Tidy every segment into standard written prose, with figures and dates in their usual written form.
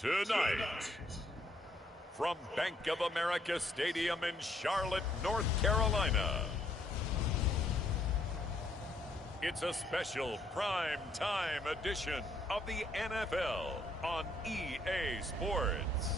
Tonight, from Bank of America Stadium in Charlotte, North Carolina, it's a special prime time edition of the NFL on EA Sports.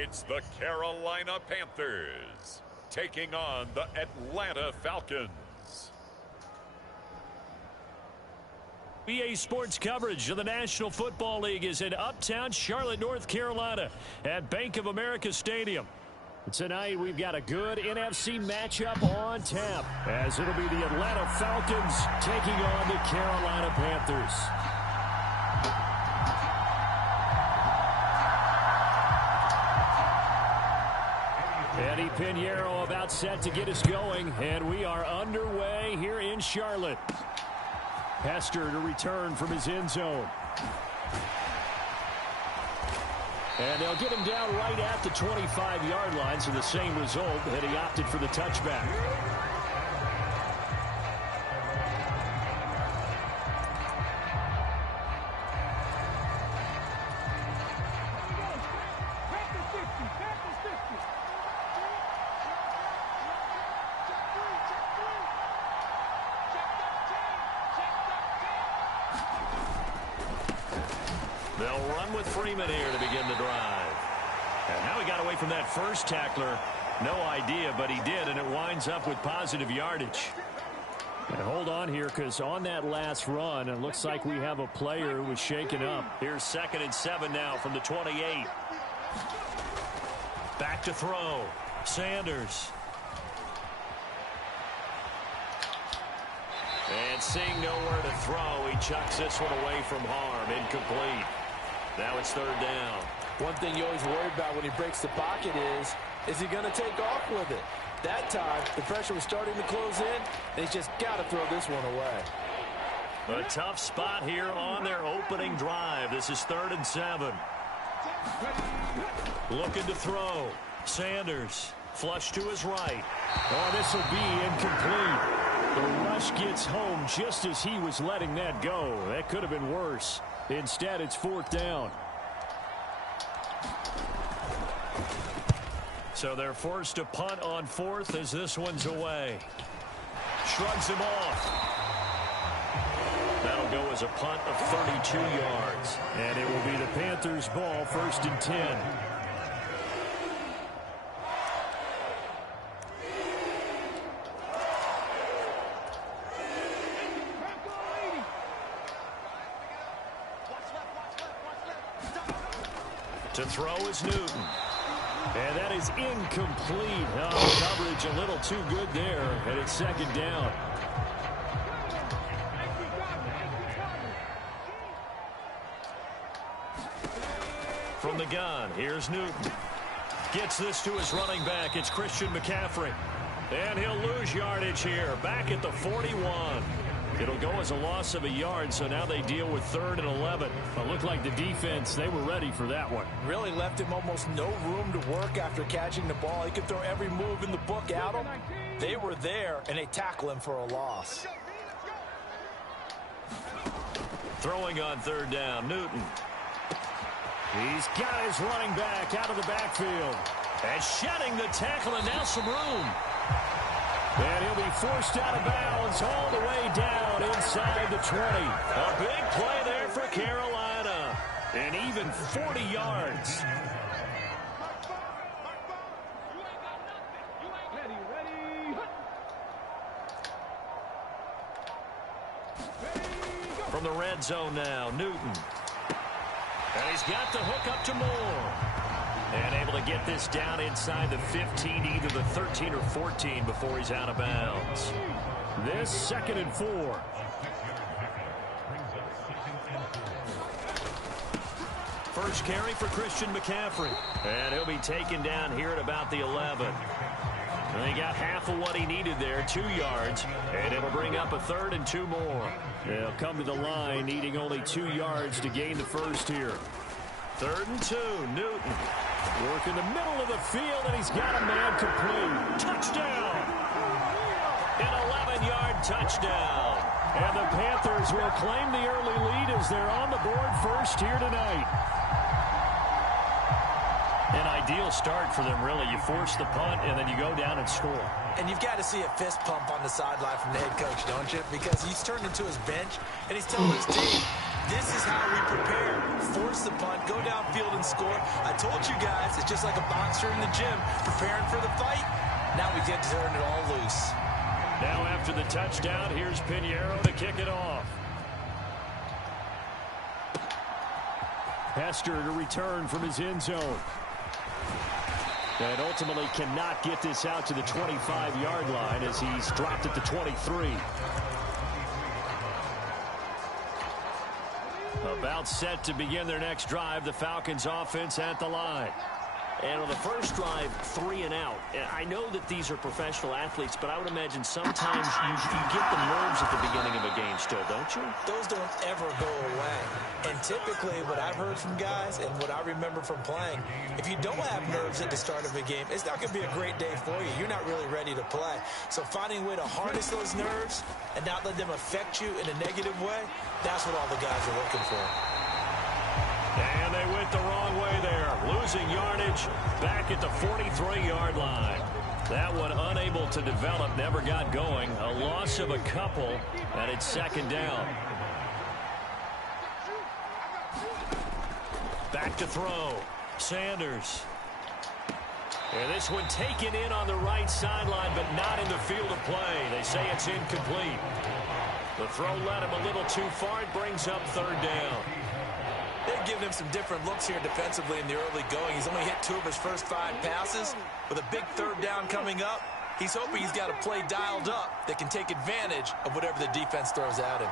It's the Carolina Panthers taking on the Atlanta Falcons. EA Sports coverage of the National Football League is in uptown Charlotte, North Carolina at Bank of America Stadium. Tonight we've got a good NFC matchup on tap, as it'll be the Atlanta Falcons taking on the Carolina Panthers. Eddie Pinheiro about set to get us going, and we are underway here in Charlotte. Hester to return from his end zone. And they'll get him down right at the 25-yard line, so the same result that he opted for the touchback. They'll run with Freeman here to begin the drive. And how he got away from that first tackler, no idea, but he did, and it winds up with positive yardage. And hold on here, because on that last run, it looks like we have a player who was shaken up. Here's 2nd and 7 now from the 28. Back to throw. Sanders. And seeing nowhere to throw, he chucks this one away from harm. Incomplete. Now it's 3rd down. One thing you always worry about when he breaks the pocket is he going to take off with it? That time, the pressure was starting to close in, and he's just got to throw this one away. A tough spot here on their opening drive. This is 3rd and 7. Looking to throw. Sanders. Flush to his right. Oh, this will be incomplete. The rush gets home just as he was letting that go. That could have been worse. Instead, it's 4th down. So they're forced to punt on 4th as this one's away. Shrugs him off. That'll go as a punt of 32 yards. And it will be the Panthers' ball, 1st and 10. To throw is Newton. And that is incomplete. Oh, coverage a little too good there. And it's 2nd down. From the gun, here's Newton. Gets this to his running back. It's Christian McCaffrey. And he'll lose yardage here. Back at the 41. It'll go as a loss of a yard, so now they deal with 3rd and 11. It looked like the defense, they were ready for that one. Really left him almost no room to work after catching the ball. He could throw every move in the book at him. They were there, and they tackle him for a loss. Throwing on 3rd down, Newton. He's got his running back out of the backfield. And shedding the tackle, and now some room. And he'll be forced out of bounds all the way down inside the 20. A big play there for Carolina. And even 40 yards. From the red zone now, Newton. And he's got the hook up to Moore. And able to get this down inside the 15, either the 13 or 14 before he's out of bounds. This 2nd and 4. First carry for Christian McCaffrey. And he'll be taken down here at about the 11. And he got half of what he needed there, 2 yards, and it'll bring up a 3rd and 2 more. They'll come to the line needing only 2 yards to gain the first here. 3rd and 2, Newton. Work in the middle of the field, and he's got a man complete. Touchdown! An 11-yard touchdown. And the Panthers will claim the early lead as they're on the board first here tonight. An ideal start for them, really. You force the punt, and then you go down and score. And you've got to see a fist pump on the sideline from the head coach, don't you? Because he's turned into his bench, and he's telling his team, this is how we prepare. Force the punt, go downfield and score. I told you guys, it's just like a boxer in the gym preparing for the fight. Now we get to turn it all loose. Now after the touchdown, here's Pinheiro to kick it off. Hester to return from his end zone. And ultimately cannot get this out to the 25-yard line as he's dropped at the 23. About set to begin their next drive, the Falcons offense at the line. And on the first drive, 3 and out. I know that these are professional athletes, but I would imagine sometimes you get the nerves at the beginning of a game still, don't you? Those don't ever go away. And typically what I've heard from guys and what I remember from playing, if you don't have nerves at the start of a game, it's not going to be a great day for you. You're not really ready to play. So finding a way to harness those nerves and not let them affect you in a negative way, that's what all the guys are looking for. And they went the wrong way there. Losing yardage back at the 43-yard line. That one unable to develop, never got going. A loss of a couple, and it's 2nd down. Back to throw. Sanders. And this one taken in on the right sideline, but not in the field of play. They say it's incomplete. The throw led him a little too far. It brings up 3rd down. They've given him some different looks here defensively in the early going. He's only hit 2 of his first 5 passes. With a big 3rd down coming up, he's hoping he's got a play dialed up that can take advantage of whatever the defense throws at him.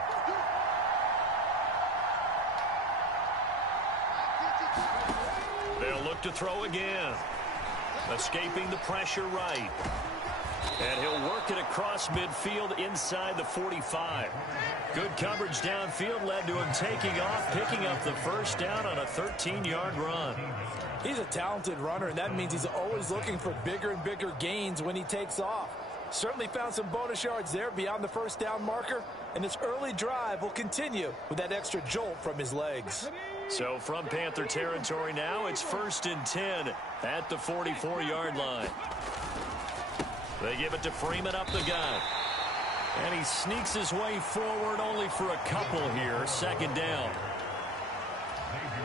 They'll look to throw again. Escaping the pressure right. And he'll work it across midfield inside the 45. Good coverage downfield led to him taking off, picking up the first down on a 13-yard run. He's a talented runner, and that means he's always looking for bigger and bigger gains when he takes off. Certainly found some bonus yards there beyond the first down marker, and this early drive will continue with that extra jolt from his legs. So from Panther territory now, it's 1st and 10 at the 44-yard line. They give it to Freeman up the gut. And he sneaks his way forward only for a couple here. 2nd down.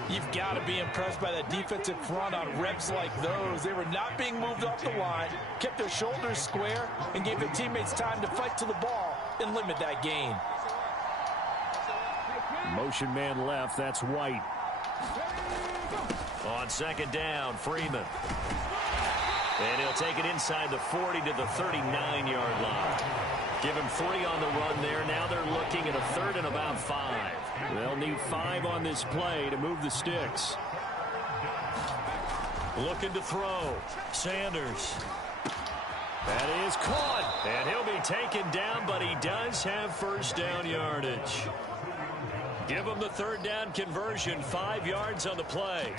You've got to be impressed by that defensive front on reps like those. They were not being moved off the line, kept their shoulders square, and gave their teammates time to fight to the ball and limit that gain. Motion man left. That's White. On 2nd down, Freeman. And he'll take it inside the 40 to the 39-yard line. Give him 3 on the run there. Now they're looking at a 3rd and about 5. They'll need 5 on this play to move the sticks. Looking to throw. Sanders. That is caught. And he'll be taken down, but he does have first down yardage. Give him the 3rd down conversion. 5 yards on the play.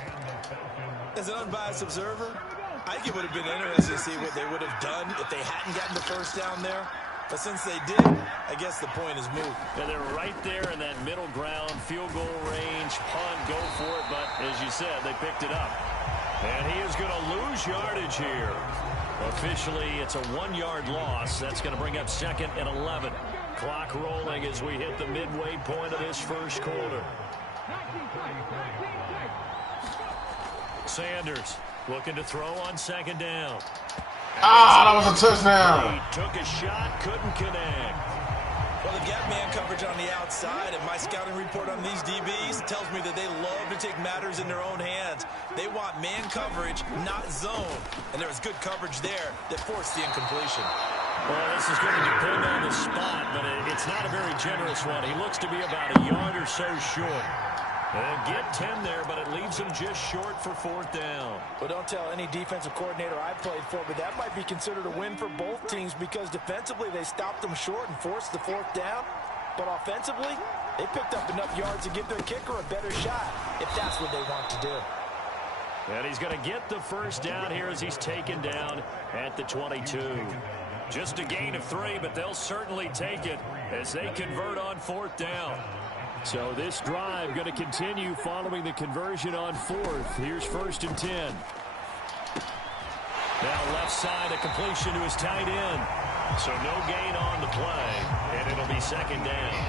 As an unbiased observer, I think it would have been interesting to see what they would have done if they hadn't gotten the first down there. But since they did, I guess the point is moot. And they're right there in that middle ground, field goal range, punt, go for it. But as you said, they picked it up. And he is going to lose yardage here. Officially, it's a 1-yard loss. That's going to bring up 2nd and 11. Clock rolling as we hit the midway point of this first quarter. Sanders looking to throw on 2nd down. That was a touchdown. He took a shot, couldn't connect. Well, the gap man coverage on the outside, and my scouting report on these DBs tells me that they love to take matters in their own hands. They want man coverage, not zone. And there was good coverage there that forced the incompletion. Well, this is going to depend on the spot, but it's not a very generous one. He looks to be about a yard or so short. And get 10 there, but it leaves leaves them just short for 4th down. Well, don't tell any defensive coordinator I played for, but that might be considered a win for both teams because defensively they stopped them short and forced the 4th down. But offensively, they picked up enough yards to give their kicker a better shot if that's what they want to do. And he's going to get the 1st down here as he's taken down at the 22. Just a gain of 3, but they'll certainly take it as they convert on 4th down. So this drive going to continue following the conversion on 4th. Here's 1st and 10. Now left side, a completion to his tight end. So no gain on the play, and it'll be 2nd down.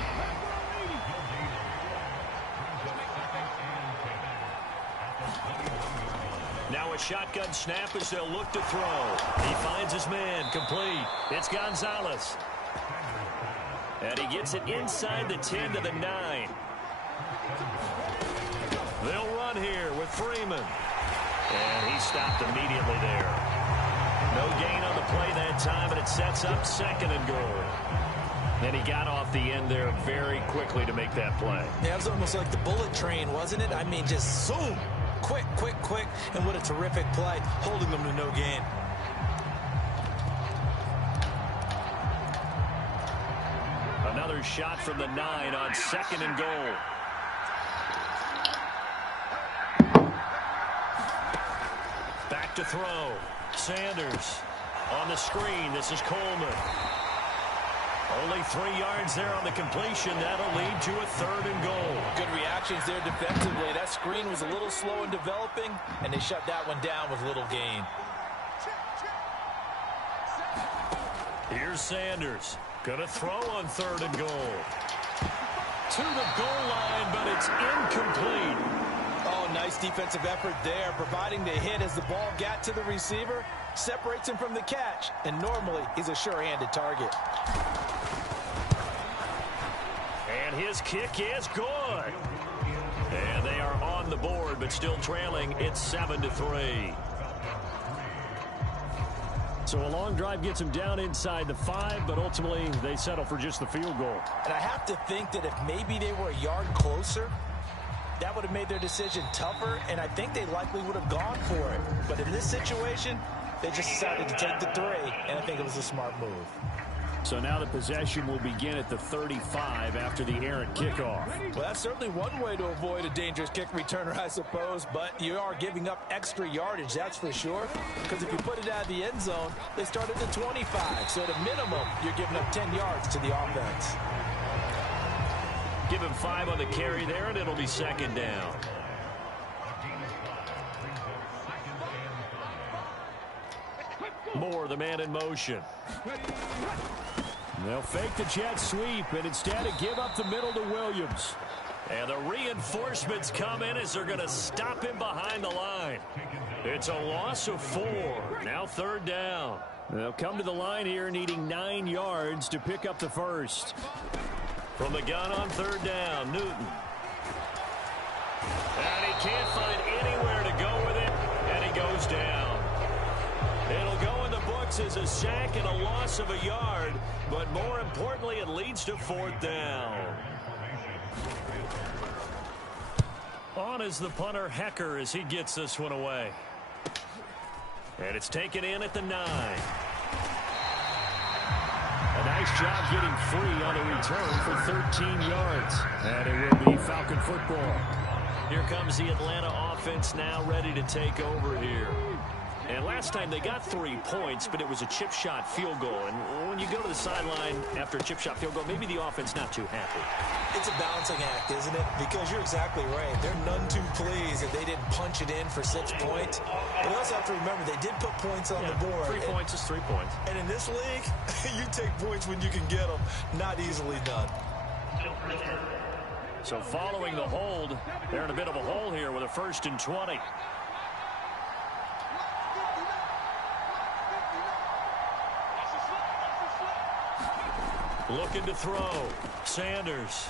Now a shotgun snap as they'll look to throw. He finds his man, complete. It's Gonzalez. And he gets it inside the 10 to the 9. They'll run here with Freeman. And he stopped immediately there. No gain on the play that time, and it sets up 2nd and goal. And he got off the end there very quickly to make that play. Yeah, it was almost like the bullet train, wasn't it? I mean, just zoom. Quick, quick, quick. And what a terrific play, holding them to no gain. Another shot from the 9 on 2nd and goal. Back to throw. Sanders on the screen. This is Coleman. Only 3 yards there on the completion. That'll lead to a 3rd and goal. Good reactions there defensively. That screen was a little slow in developing, and they shut that one down with little gain. Here's Sanders. Gonna throw on 3rd and goal. To the goal line, but it's incomplete. Oh, nice defensive effort there, providing the hit as the ball got to the receiver, separates him from the catch, and normally he's a sure-handed target. And his kick is good. And they are on the board, but still trailing. It's 7-3. So a long drive gets them down inside the 5, but ultimately they settle for just the field goal. And I have to think that if maybe they were a yard closer, that would have made their decision tougher, and I think they likely would have gone for it. But in this situation, they just decided to take the 3, and I think it was a smart move. So now the possession will begin at the 35 after the errant kickoff. Well, that's certainly one way to avoid a dangerous kick returner, I suppose, but you are giving up extra yardage, that's for sure, because if you put it out of the end zone, they start at the 25, so at a minimum, you're giving up 10 yards to the offense. Give him 5 on the carry there, and it'll be 2nd down. Moore, the man in motion. They'll fake the jet sweep and instead give up the middle to Williams. And the reinforcements come in as they're going to stop him behind the line. It's a loss of 4. Now 3rd down. They'll come to the line here needing 9 yards to pick up the 1st. From the gun on 3rd down, Newton. And he can't find anywhere to go with it, and he goes down. It'll go in the books as a sack and a loss of a yard, but more importantly, it leads to 4th down. On is the punter, Hecker, as he gets this one away. And it's taken in at the 9. A nice job getting free on the return for 13 yards. And it will be Falcon football. Here comes the Atlanta offense now ready to take over here. And last time they got 3 points, but it was a chip shot field goal. And when you go to the sideline after a chip shot field goal, maybe the offense not too happy. It's a balancing act, isn't it? Because you're exactly right. They're none too pleased if they didn't punch it in for 6 points. But we also have to remember they did put points on the board. 3 points is 3 points. And in this league, you take points when you can get them. Not easily done. So following the hold, they're in a bit of a hole here with a 1st and 20. Looking to throw. Sanders.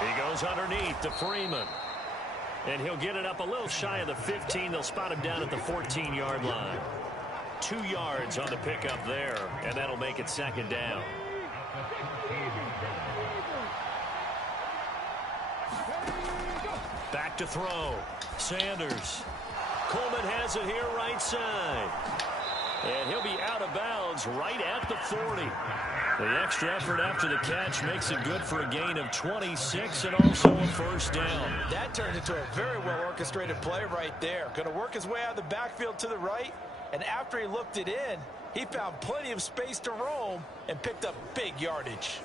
He goes underneath to Freeman. And he'll get it up a little shy of the 15. They'll spot him down at the 14-yard line. 2 yards on the pickup there, and that'll make it 2nd down. Back to throw. Sanders. Coleman has it here right side. And he'll be out of bounds right at the 40. The extra effort after the catch makes it good for a gain of 26 and also a first down. That turned into a very well-orchestrated play right there. Going to work his way out of the backfield to the right, and after he looked it in, he found plenty of space to roam and picked up big yardage.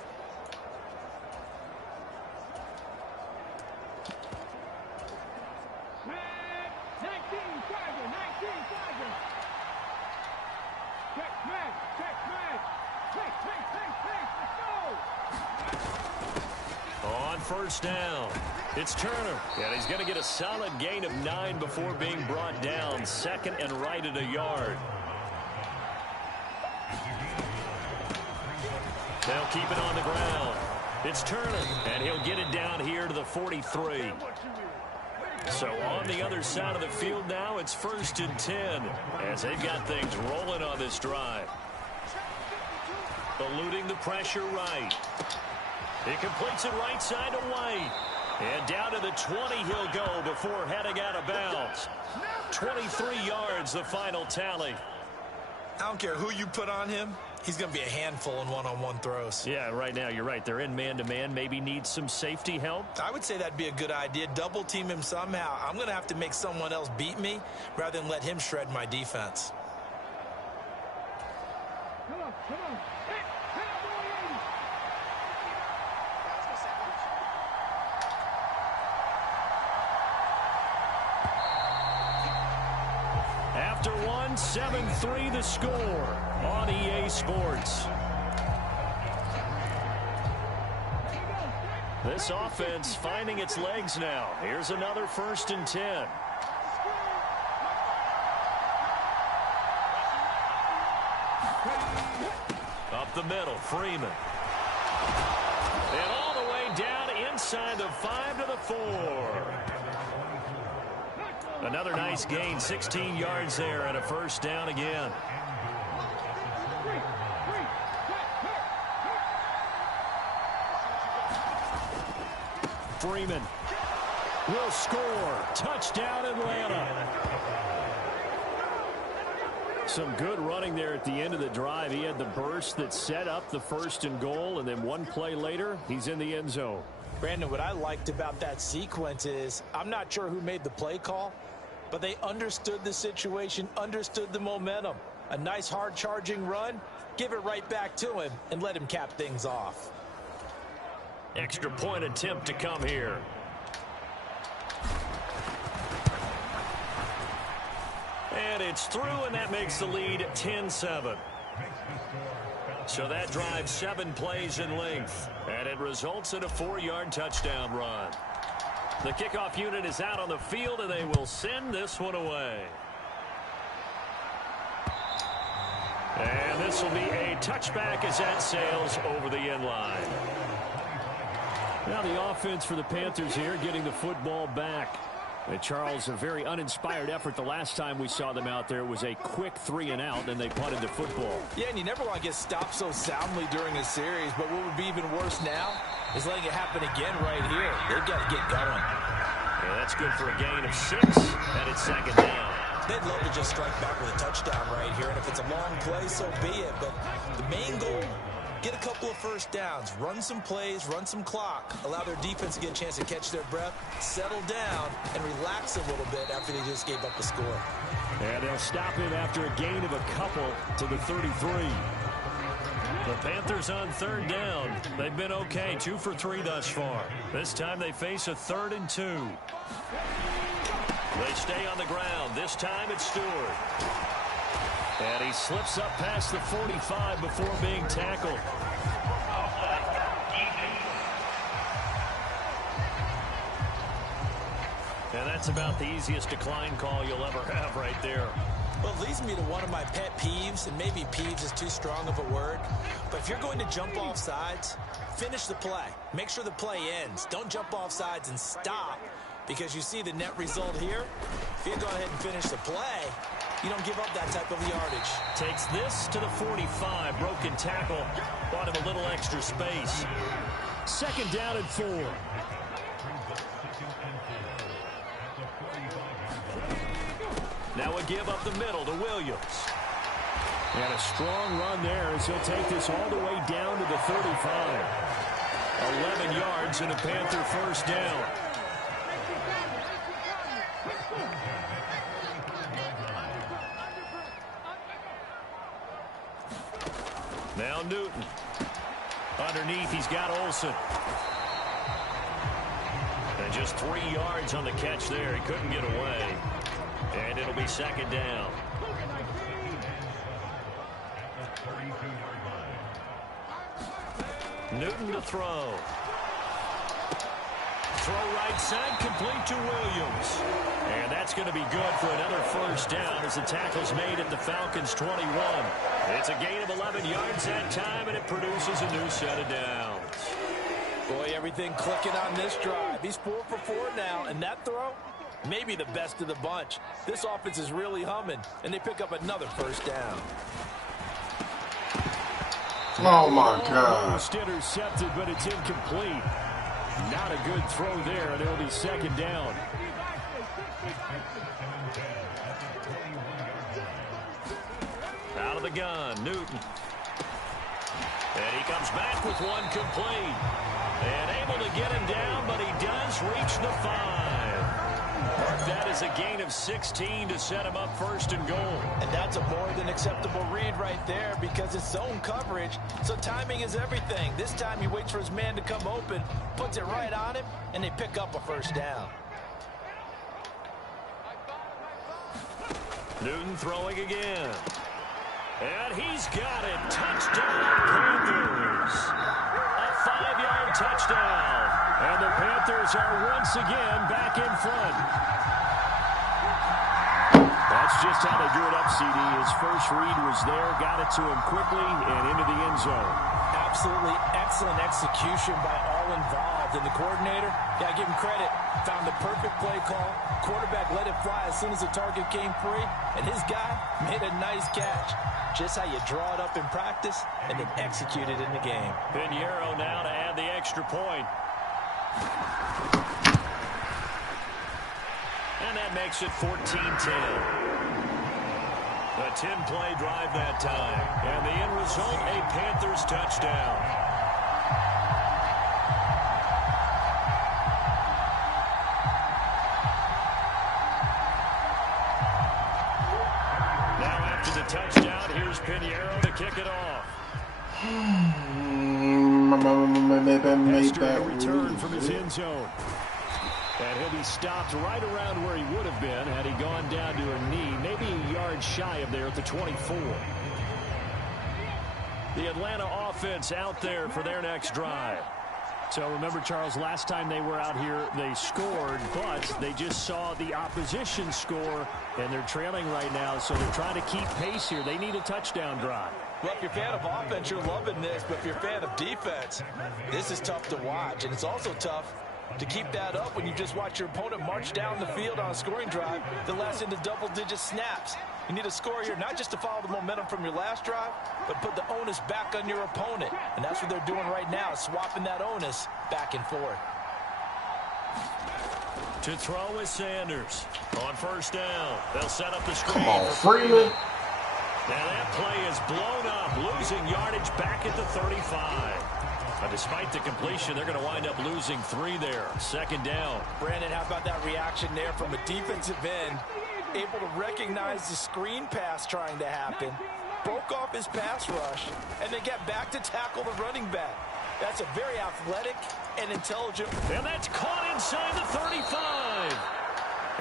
On first down, it's Turner. And he's going to get a solid gain of 9 before being brought down. Second and right at a yard. They'll keep it on the ground. It's Turner, and he'll get it down here to the 43. So on the other side of the field now, it's 1st and 10 as they've got things rolling on this drive. Eluding the pressure right. He completes it right side to White. And down to the 20 he'll go before heading out of bounds. 23 yards, the final tally. I don't care who you put on him. He's going to be a handful in one-on-one throws. Yeah, right now you're right. They're in man-to-man. Maybe needs some safety help. I would say that'd be a good idea. Double team him somehow. I'm going to have to make someone else beat me rather than let him shred my defense. Come on, come on. After one, 7-3 the score on EA Sports. This offense finding its legs now. Here's another 1st and 10. Up the middle, Freeman. And all the way down inside the 5 to the 4. Another nice gain, 16 yards there and a first down again. Freeman will score. Touchdown, Atlanta. Some good running there at the end of the drive. He had the burst that set up the 1st and goal, and then one play later, he's in the end zone. Brandon, what I liked about that sequence is I'm not sure who made the play call, but they understood the situation, understood the momentum. A nice hard-charging run, give it right back to him, and let him cap things off. Extra point attempt to come here. And it's through, and that makes the lead 10-7. So that drives 7 plays in length, and it results in a 4-yard touchdown run. The kickoff unit is out on the field, and they will send this one away. And this will be a touchback as that sails over the end line. Now the offense for the Panthers here getting the football back. And Charles, a very uninspired effort the last time we saw them out there. It was a quick 3 and out, and they punted the football. Yeah, and you never want to get stopped so soundly during a series, but what would be even worse now is letting it happen again right here. They've got to get going. Yeah, that's good for a gain of 6, and it's 2nd down. They'd love to just strike back with a touchdown right here, and if it's a long play, so be it. But the main goal, get a couple of first downs, run some plays, run some clock, allow their defense to get a chance to catch their breath, settle down, and relax a little bit after they just gave up a score. And they'll stop him after a gain of a couple to the 33. The Panthers on 3rd down. They've been okay, 2 for 3 thus far. This time they face a 3rd and 2. They stay on the ground. This time it's Stewart. And he slips up past the 45 before being tackled. And that's about the easiest decline call you'll ever have right there. Well, it leads me to one of my pet peeves, and maybe peeves is too strong of a word, but if you're going to jump off sides, finish the play. Make sure the play ends. Don't jump off sides and stop, because you see the net result here. If you go ahead and finish the play, you don't give up that type of yardage. Takes this to the 45. Broken tackle. Bought him a little extra space. 2nd down and 4. Now a give up the middle to Williams. And a strong run there as he'll take this all the way down to the 35. 11 yards and a Panther first down. Now Newton. Underneath, he's got Olsen. And just 3 yards on the catch there. He couldn't get away. And it'll be second down. Newton to throw. Throw right side, complete to Williams. And that's going to be good for another first down as the tackle's made at the Falcons' 21. It's a gain of 11 yards that time, and it produces a new set of downs. Boy, everything clicking on this drive. He's 4 for 4 now, and that throw, maybe the best of the bunch. This offense is really humming, and they pick up another first down. Oh, my God. Almost intercepted, but it's incomplete. Not a good throw there, and it'll be second down. Out of the gun, Newton. And he comes back with one complete. And able to get him down, but he does reach the 5. Mark that as a gain of 16 to set him up first and goal. And that's a more than acceptable read right there because it's zone coverage, so timing is everything. This time he waits for his man to come open, puts it right on him, and they pick up a first down. Newton throwing again. And he's got it. Touchdown, Panthers. A 5-yard touchdown. And the Panthers are once again back in front. That's just how they drew it up, CD. His first read was there, got it to him quickly and into the end zone. Absolutely excellent execution by all involved. And the coordinator, gotta give him credit, found the perfect play call. Quarterback let it fly as soon as the target came free. And his guy made a nice catch. Just how you draw it up in practice and then execute it in the game. Pinheiro now to add the extra point. And that makes it 14-10. A 10-play drive that time. And the end result, a Panthers touchdown. Now after the touchdown, here's Pinheiro to kick it off. Hester return from his end zone. And he'll be stopped right around where he would have been had he gone down to a knee, maybe a yard shy of there at the 24. The Atlanta offense out there for their next drive. So remember, Charles, last time they were out here, they scored, but they just saw the opposition score, and they're trailing right now, so they're trying to keep pace here. They need a touchdown drive. Well, if you're a fan of offense, you're loving this, but if you're a fan of defense, this is tough to watch, and it's also tough to keep that up when you just watch your opponent march down the field on a scoring drive that lasts into double-digit snaps. You need a score here not just to follow the momentum from your last drive, but put the onus back on your opponent. And that's what they're doing right now, swapping that onus back and forth. To throw is Sanders on first down. They'll set up the screen. Come on, Freeman. Now that play is blown up, losing yardage back at the 35. But despite the completion, they're going to wind up losing 3 there. Second down. Brandon, how about that reaction there from a defensive end? Able to recognize the screen pass trying to happen, broke off his pass rush, and then get back to tackle the running back. That's a very athletic and intelligent. And that's caught inside the 35.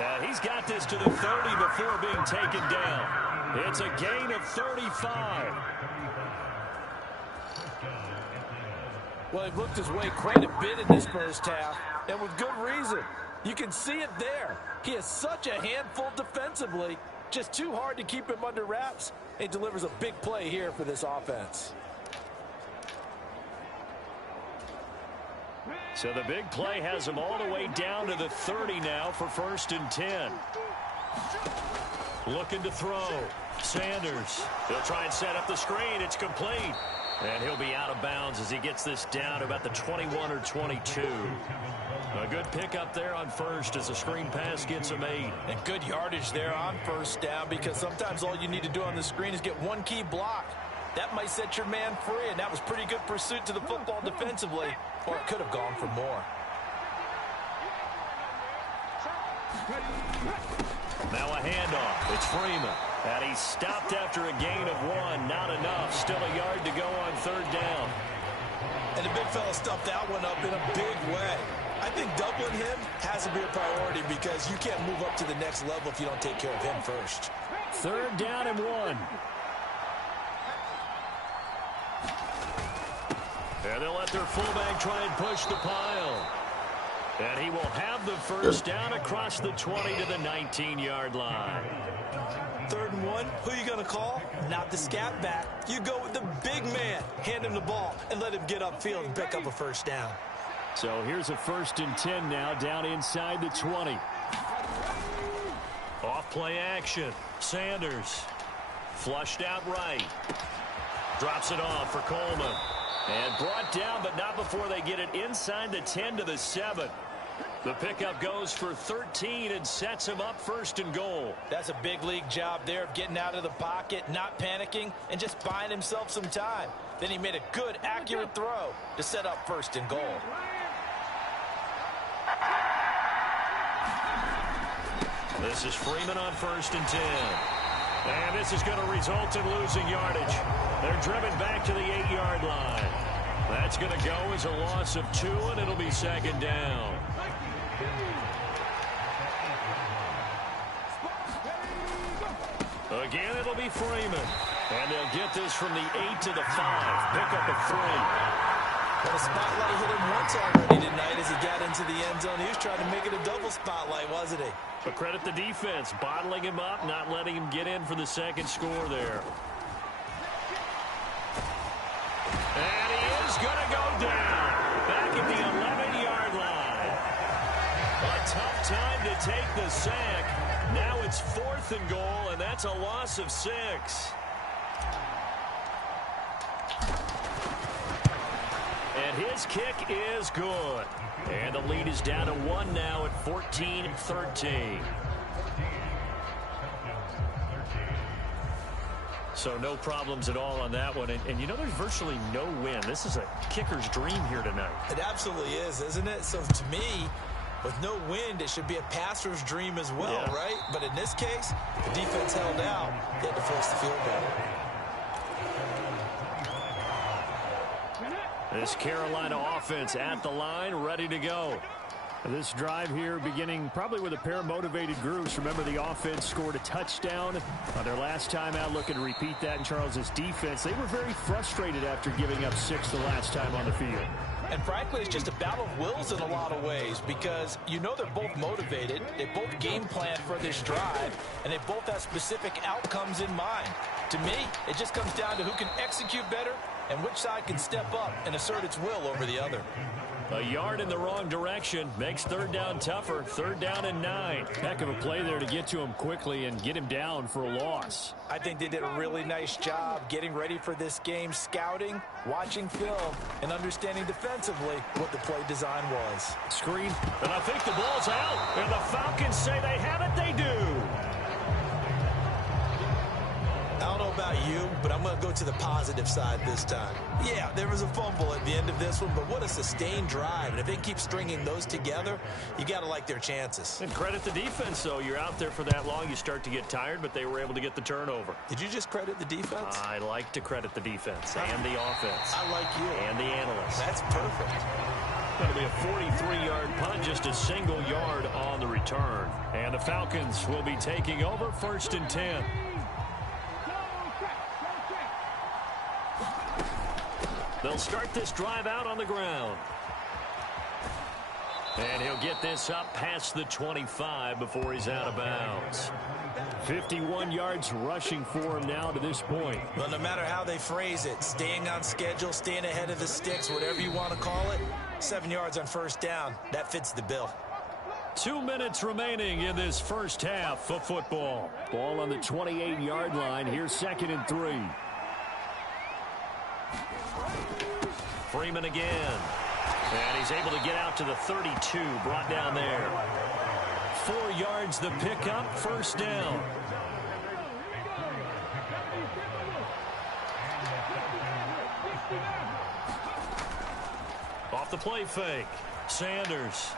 And he's got this to the 30 before being taken down. It's a gain of 35. Well, he looked his way quite a bit in this first half, and with good reason. You can see it there. He is such a handful defensively, just too hard to keep him under wraps. He delivers a big play here for this offense. So the big play has him all the way down to the 30 now for 1st and 10. Looking to throw. Sanders. He'll try and set up the screen. It's complete. And he'll be out of bounds as he gets this down to about the 21 or 22. A good pickup there on first as a screen pass gets him 8. And good yardage there on first down, because sometimes all you need to do on the screen is get one key block. That might set your man free, and that was pretty good pursuit to the football defensively, or it could have gone for more. Now a handoff. It's Freeman. And he's stopped after a gain of 1. Not enough. Still a yard to go on third down. And the big fella stuffed that one up in a big way. I think doubling him has to be a priority, because you can't move up to the next level if you don't take care of him first. Third down and 1. And they'll let their fullback try and push the pile. And he will have the first down across the 20 to the 19-yard line. 3rd and 1, who are you going to call? Not the scat back. You go with the big man. Hand him the ball and let him get upfield and pick up a first down. So here's a 1st and 10 now, down inside the 20. Off play action. Sanders. Flushed out right. Drops it off for Coleman. And brought down, but not before they get it inside the 10 to the 7. The pickup goes for 13 and sets him up 1st and goal. That's a big league job there of getting out of the pocket, not panicking, and just buying himself some time. Then he made a good, accurate throw to set up 1st and goal. This is Freeman on 1st and 10. And this is going to result in losing yardage. They're driven back to the 8-yard line. That's going to go as a loss of 2, and it'll be 2nd down. Again, it'll be Freeman. And they'll get this from the 8 to the 5. Pick up a 3. Well, the spotlight hit him once already tonight as he got into the end zone. He was trying to make it a double spotlight, wasn't he? But credit the defense, bottling him up, not letting him get in for the 2nd score there. And he is going to go down back at the 11-yard line. A tough time to take the sack. Now it's 4th and goal, and that's a loss of 6. And his kick is good. And the lead is down to 1 now at 14-13. So no problems at all on that one. And you know, there's virtually no wind. This is a kicker's dream here tonight. It absolutely is, isn't it? So to me, with no wind, it should be a passer's dream as well, yeah. Right? But in this case, the defense held out. They had to force the field goal. This Carolina offense at the line, ready to go. This drive here beginning probably with a pair of motivated groups. Remember, the offense scored a touchdown on their last time out. Looking to repeat that in Charles's defense. They were very frustrated after giving up 6 the last time on the field. And frankly, it's just a battle of wills in a lot of ways, because you know they're both motivated. They both game plan for this drive, and they both have specific outcomes in mind. To me, it just comes down to who can execute better and which side can step up and assert its will over the other. A yard in the wrong direction makes 3rd down tougher. 3rd down and 9. Heck of a play there to get to him quickly and get him down for a loss. I think they did a really nice job getting ready for this game, scouting, watching film, and understanding defensively what the play design was. Screen, and I think the ball's out. And the Falcons say they have it. They do. I don't know about you, but I'm going to go to the positive side this time. Yeah, there was a fumble at the end of this one, but what a sustained drive. And if they keep stringing those together, you got to like their chances. And credit the defense, though. You're out there for that long, you start to get tired, but they were able to get the turnover. Did you just credit the defense? I like to credit the defense and the offense. I like you. And the analysts. That's perfect. Going to be a 43-yard punt, just a single yard on the return. And the Falcons will be taking over 1st and 10. They'll start this drive out on the ground. And he'll get this up past the 25 before he's out of bounds. 51 yards rushing for him now to this point. Well, no matter how they phrase it, staying on schedule, staying ahead of the sticks, whatever you want to call it, 7 yards on 1st down, that fits the bill. 2 minutes remaining in this first half of football. Ball on the 28-yard line. Here's 2nd and 3. Freeman again. And he's able to get out to the 32, brought down there. 4 yards the pickup, first down. Off the play fake. Sanders.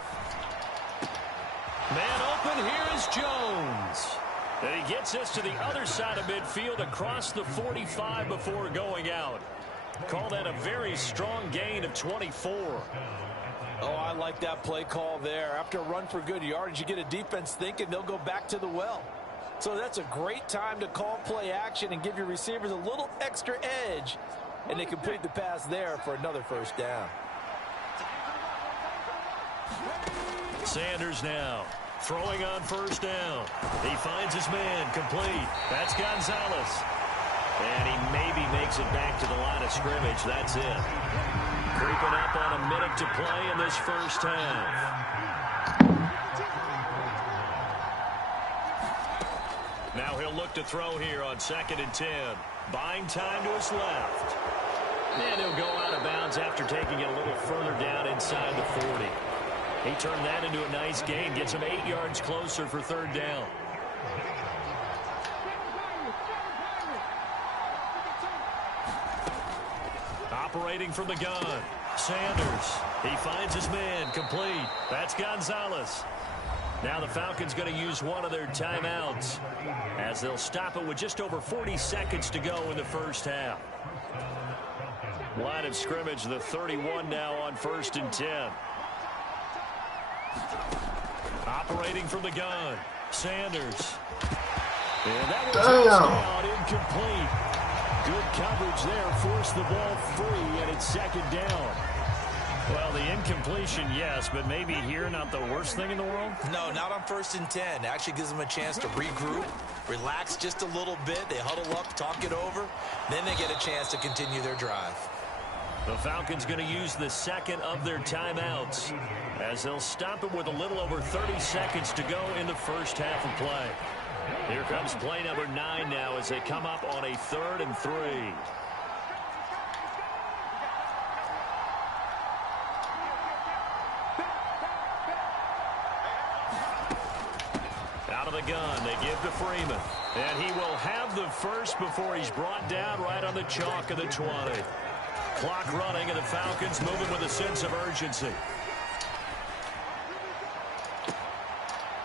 Man open, here is Jones. And he gets this to the other side of midfield across the 45 before going out. Call that a very strong gain of 24. Oh, I like that play call there. After a run for good yardage, you get a defense thinking they'll go back to the well. So that's a great time to call play action and give your receivers a little extra edge. And they complete the pass there for another first down. Sanders now throwing on first down. He finds his man, complete. That's Gonzalez. And he maybe makes it back to the line of scrimmage. That's it. Creeping up on a minute to play in this first half. Now he'll look to throw here on 2nd and 10. Buying time to his left. And he'll go out of bounds after taking it a little further down inside the 40. He turned that into a nice gain. Gets him 8 yards closer for 3rd down. Operating from the gun. Sanders. He finds his man. Complete. That's Gonzalez. Now the Falcons going to use one of their timeouts as they'll stop it with just over 40 seconds to go in the first half. Line of scrimmage, the 31 now on 1st and 10. Operating from the gun. Sanders. And that was down, incomplete. Good coverage there. Forced the ball free, and it's 2nd down. Well, the incompletion, yes, but maybe here not the worst thing in the world? No, not on 1st and 10. Actually gives them a chance to regroup, relax just a little bit. They huddle up, talk it over. Then they get a chance to continue their drive. The Falcons going to use the 2nd of their timeouts as they'll stop it with a little over 30 seconds to go in the first half of play. Here comes play number 9 now as they come up on a 3rd and 3. Out of the gun, they give to Freeman. And he will have the first before he's brought down right on the chalk of the 20. Clock running, and the Falcons moving with a sense of urgency.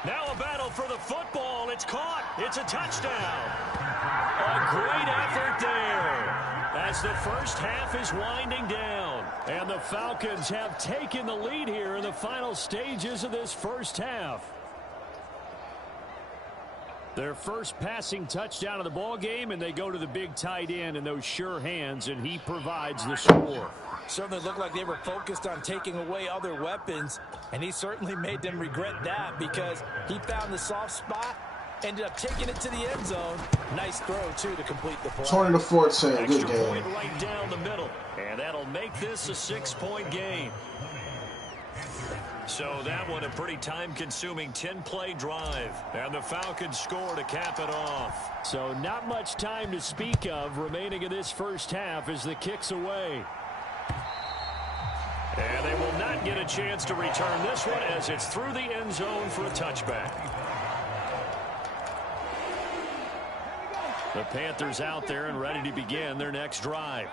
Now a battle for the football. It's caught. It's a touchdown. A great effort there as the first half is winding down. And the Falcons have taken the lead here in the final stages of this first half. Their first passing touchdown of the ball game, and they go to the big tight end in those sure hands, and he provides the score. Certainly looked like they were focused on taking away other weapons, and he certainly made them regret that because he found the soft spot, ended up taking it to the end zone. Nice throw, too, to complete the play. 20-14, good Extra game. point right down the middle, and that'll make this a 6-point game. So that one a pretty time-consuming 10-play drive. And the Falcons score to cap it off. So not much time to speak of remaining in this first half as the kick's away. And they will not get a chance to return this one as it's through the end zone for a touchback. The Panthers out there and ready to begin their next drive.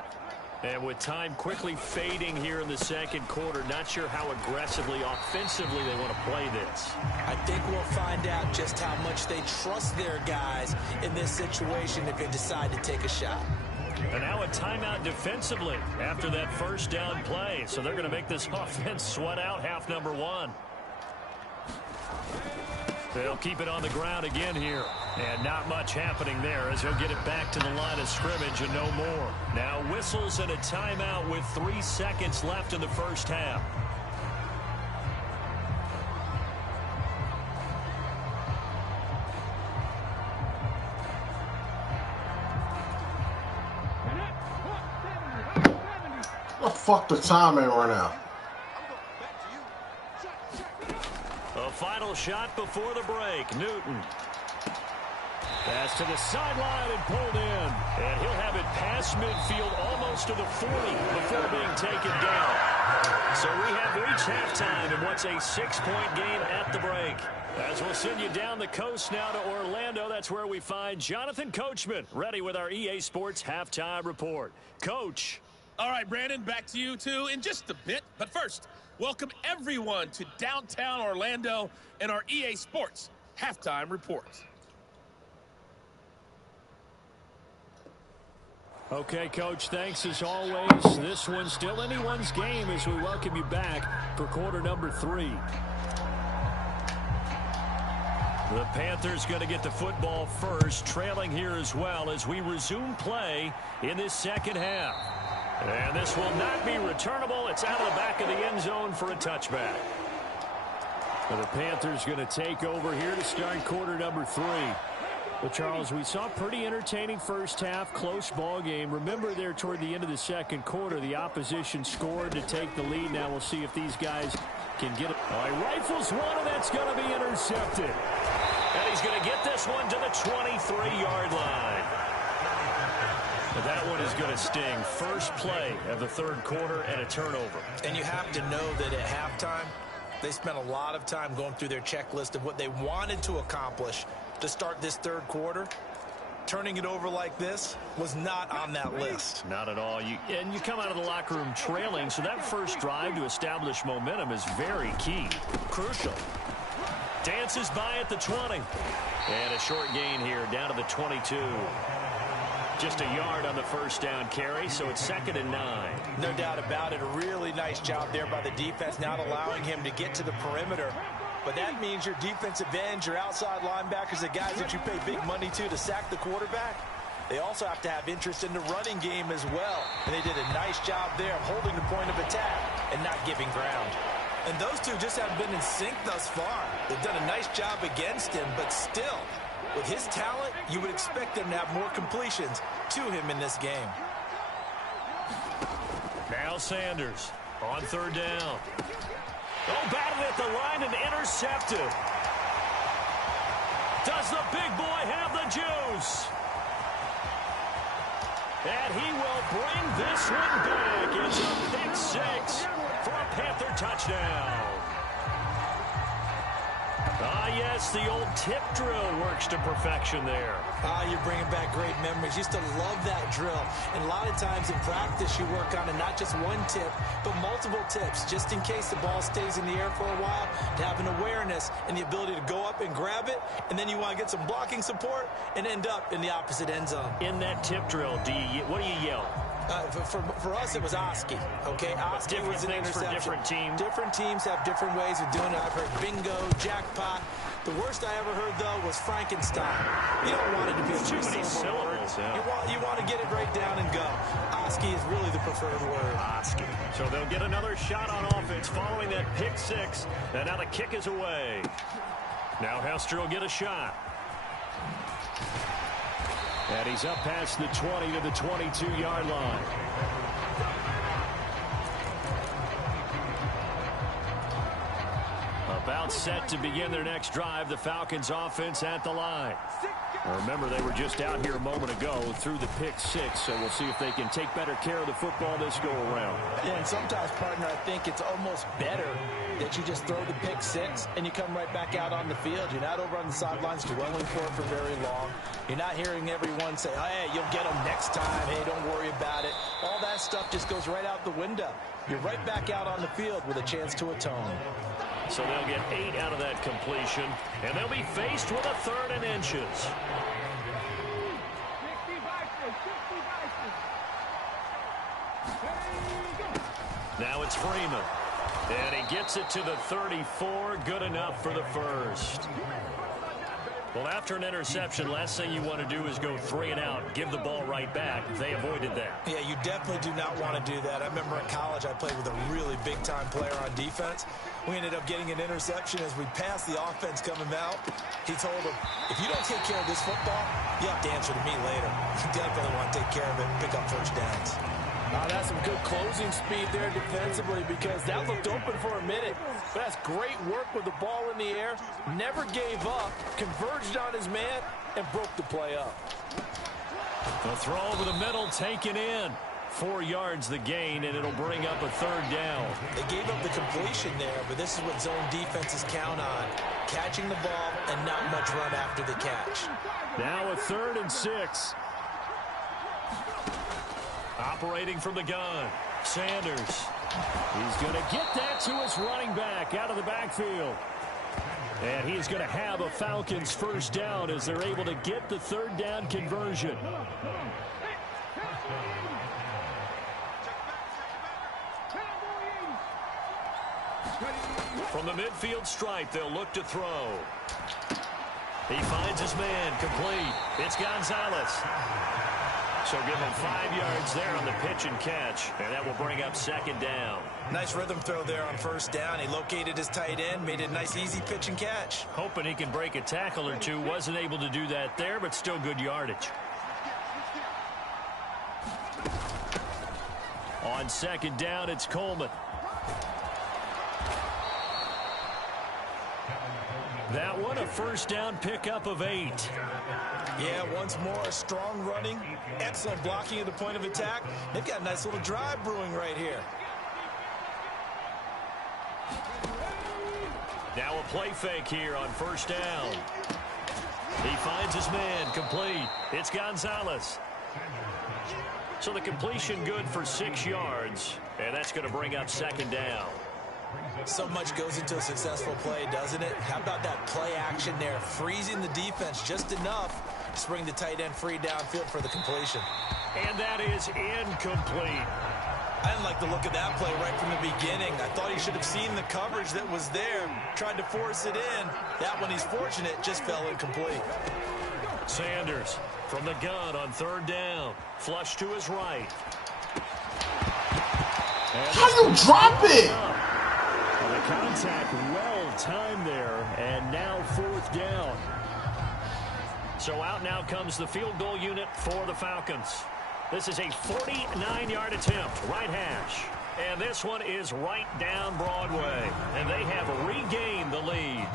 And with time quickly fading here in the second quarter, not sure how aggressively, offensively they want to play this. I think we'll find out just how much they trust their guys in this situation if they decide to take a shot. And now a timeout defensively after that first down play. So they're going to make this offense sweat out half number 1. They'll keep it on the ground again here. And not much happening there as he'll get it back to the line of scrimmage and no more. Now whistles and a timeout with 3 seconds left in the first half. What the fuck the time ain't run out? A final shot before the break. Newton. Pass to the sideline and pulled in. And he'll have it past midfield almost to the 40 before being taken down. So we have reached halftime in what's a 6-point game at the break. As we'll send you down the coast now to Orlando, that's where we find Jonathan Coachman ready with our EA Sports Halftime Report. Coach. All right, Brandon, back to you two in just a bit. But first, welcome everyone to downtown Orlando and our EA Sports Halftime Report. Okay, Coach, thanks as always. This one's still anyone's game as we welcome you back for quarter number 3. The Panthers going to get the football first, trailing here as well as we resume play in this second half. And this will not be returnable. It's out of the back of the end zone for a touchback. So the Panthers going to take over here to start quarter number 3. Well, Charles, we saw a pretty entertaining first half, close ball game. Remember there toward the end of the second quarter, the opposition scored to take the lead. Now we'll see if these guys can get it. All right, rifles one, and that's going to be intercepted. And he's going to get this one to the 23-yard line. But that one is going to sting. First play of the third quarter and a turnover. And you have to know that at halftime, they spent a lot of time going through their checklist of what they wanted to accomplish to start this third quarter. Turning it over like this was not on that list. Not at all. You come out of the locker room trailing, so that first drive to establish momentum is very key. Crucial. Dances by at the 20. And a short gain here down to the 22. Just a yard on the first down carry, so it's 2nd and 9. No doubt about it. A really nice job there by the defense, not allowing him to get to the perimeter. But that means your defensive ends, your outside linebackers, the guys that you pay big money to sack the quarterback, they also have to have interest in the running game as well. And they did a nice job there of holding the point of attack and not giving ground. And those two just haven't been in sync thus far. They've done a nice job against him, but still, with his talent, you would expect them to have more completions to him in this game. Now Sanders on third down. Oh, batted at the line and intercepted. Does the big boy have the juice? And he will bring this one back. It's a pick 6 for a Panther touchdown. Ah, yes, the old tip drill works to perfection there. You're bringing back great memories. Used to love that drill. And a lot of times in practice, you work on it, not just one tip, but multiple tips, just in case the ball stays in the air for a while, to have an awareness and the ability to go up and grab it, and then you want to get some blocking support and end up in the opposite end zone. In that tip drill, what do you yell? For us, it was Oski. Okay, Oski was an interception. For different teams. Different teams have different ways of doing it. I've heard bingo, jackpot. The worst I ever heard, though, was Frankenstein. You don't want it to be too many syllables. Yeah. You want to get it right down and go. Oski is really the preferred word. Oski. So they'll get another shot on offense following that pick 6. And now the kick is away. Now Hester will get a shot. And he's up past the 20 to the 22-yard line. About set to begin their next drive, the Falcons offense at the line. Remember, they were just out here a moment ago through the pick 6, so we'll see if they can take better care of the football this go-around. Yeah, and sometimes, partner, I think it's almost better that you just throw the pick 6 and you come right back out on the field. You're not over on the sidelines dwelling for it for very long. You're not hearing everyone say, hey, you'll get them next time. Hey, don't worry about it. All that stuff just goes right out the window. You're right back out on the field with a chance to atone. So they'll get 8 out of that completion, and they'll be faced with a 3rd and inches. Now it's Freeman. And he gets it to the 34. Good enough for the first. Well, after an interception, last thing you want to do is go 3 and out, give the ball right back. They avoided that. Yeah, you definitely do not want to do that. I remember in college I played with a really big-time player on defense. We ended up getting an interception as we passed the offense coming out. He told him, if you don't take care of this football, you have to answer to me later. You definitely want to take care of it and pick up first downs. That's some good closing speed there defensively because that looked open for a minute. But that's great work with the ball in the air. Never gave up, converged on his man, and broke the play up. The throw over the middle taken in. 4 yards the gain, and it'll bring up a 3rd down. They gave up the completion there, but this is what zone defenses count on. Catching the ball and not much run after the catch. Now a 3rd and 6. Operating from the gun, Sanders. He's going to get that to his running back out of the backfield. And he's going to have a Falcons 1st down as they're able to get the 3rd down conversion. From the midfield stripe, they'll look to throw. He finds his man, complete. It's Gonzalez. So give him 5 yards there on the pitch and catch, and that will bring up 2nd down. Nice rhythm throw there on 1st down. He located his tight end, made it a nice, easy pitch and catch. Hoping he can break a tackle or two. Wasn't able to do that there, but still good yardage. On 2nd down, it's Coleman. That one, a 1st down pickup of 8. Yeah, once more, strong running, excellent blocking at the point of attack. They've got a nice little drive brewing right here. Now a play fake here on 1st down. He finds his man, complete. It's Gonzalez. So the completion good for 6 yards, and that's going to bring up 2nd down. So much goes into a successful play, doesn't it? How about that play action there, freezing the defense just enough to bring the tight end free downfield for the completion. And that is incomplete. I didn't like the look of that play right from the beginning. I thought he should have seen the coverage that was there, tried to force it in. That one, he's fortunate, just fell incomplete. Sanders from the gun on 3rd down. Flush to his right. How you drop it? The contact well timed there, and now 4th down. So out now comes the field goal unit for the Falcons. This is a 49-yard attempt, right hash. And this one is right down Broadway. And they have regained the lead.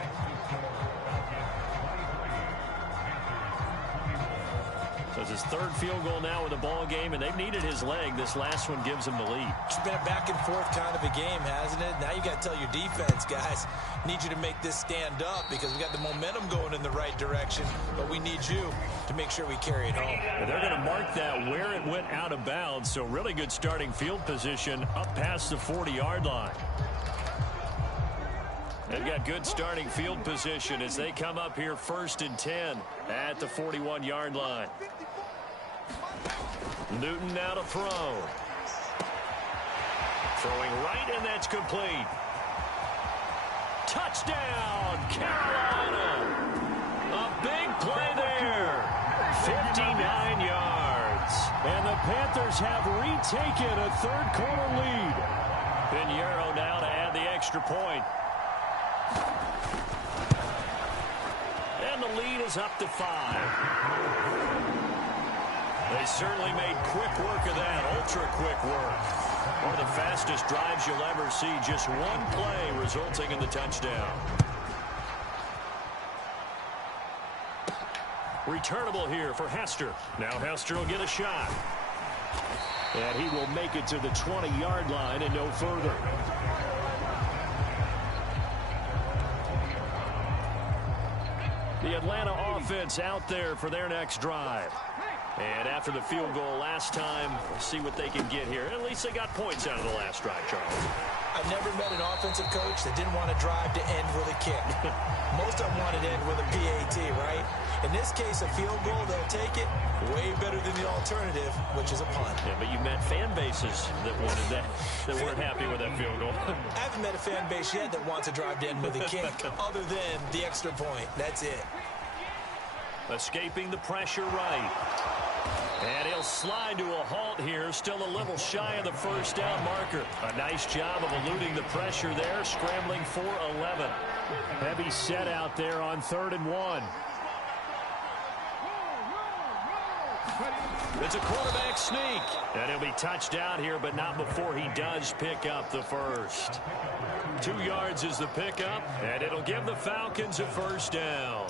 So it's his 3rd field goal now in the ball game, and they've needed his leg. This last one gives them the lead. It's been a back-and-forth kind of a game, hasn't it? Now you got to tell your defense, guys, need you to make this stand up because we got the momentum going in the right direction, but we need you to make sure we carry it home. And they're going to mark that where it went out of bounds, so really good starting field position up past the 40-yard line. They've got good starting field position as they come up here 1st and 10 at the 41-yard line. Newton now to throw. Throwing right, and that's complete. Touchdown, Carolina. A big play there. 59 yards. And the Panthers have retaken a 3rd quarter lead. Pinheiro now to add the extra point. And the lead is up to 5. They certainly made quick work of that, ultra-quick work. One of the fastest drives you'll ever see, just one play resulting in the touchdown. Returnable here for Hester. Now Hester will get a shot. And he will make it to the 20-yard line and no further. The Atlanta offense out there for their next drive. And after the field goal last time, we'll see what they can get here. At least they got points out of the last drive, Charles. I've never met an offensive coach that didn't want to drive to end with a kick. Most of them wanted to end with a PAT, right? In this case, a field goal, they'll take it. Way better than the alternative, which is a punt. Yeah, but you met fan bases that wanted that, that weren't happy with that field goal. I haven't met a fan base yet that wants to drive to end with a kick other than the extra point. That's it. Escaping the pressure right. And he'll slide to a halt here, still a little shy of the 1st down marker. A nice job of eluding the pressure there, scrambling for 11. Heavy set out there on 3rd and 1. It's a quarterback sneak. And he'll be touched out here, but not before he does pick up the first. 2 yards is the pickup, and it'll give the Falcons a first down.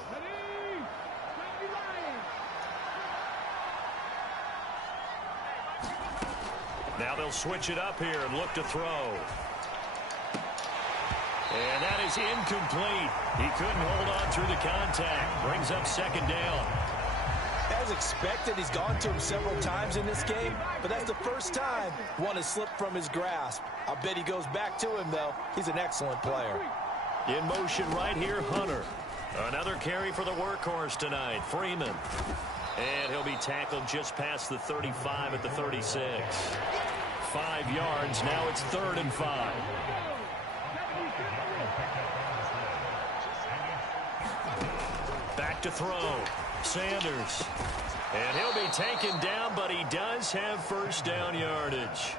Now they'll switch it up here and look to throw. And that is incomplete. He couldn't hold on through the contact. Brings up second down. As expected, he's gone to him several times in this game, but that's the first time one has slipped from his grasp. I'll bet he goes back to him, though. He's an excellent player. In motion right here, Hunter. Another carry for the workhorse tonight, Freeman. And he'll be tackled just past the 35 at the 36. 5 yards, now it's 3rd and 5. Back to throw. Sanders. And he'll be taken down, but he does have first down yardage.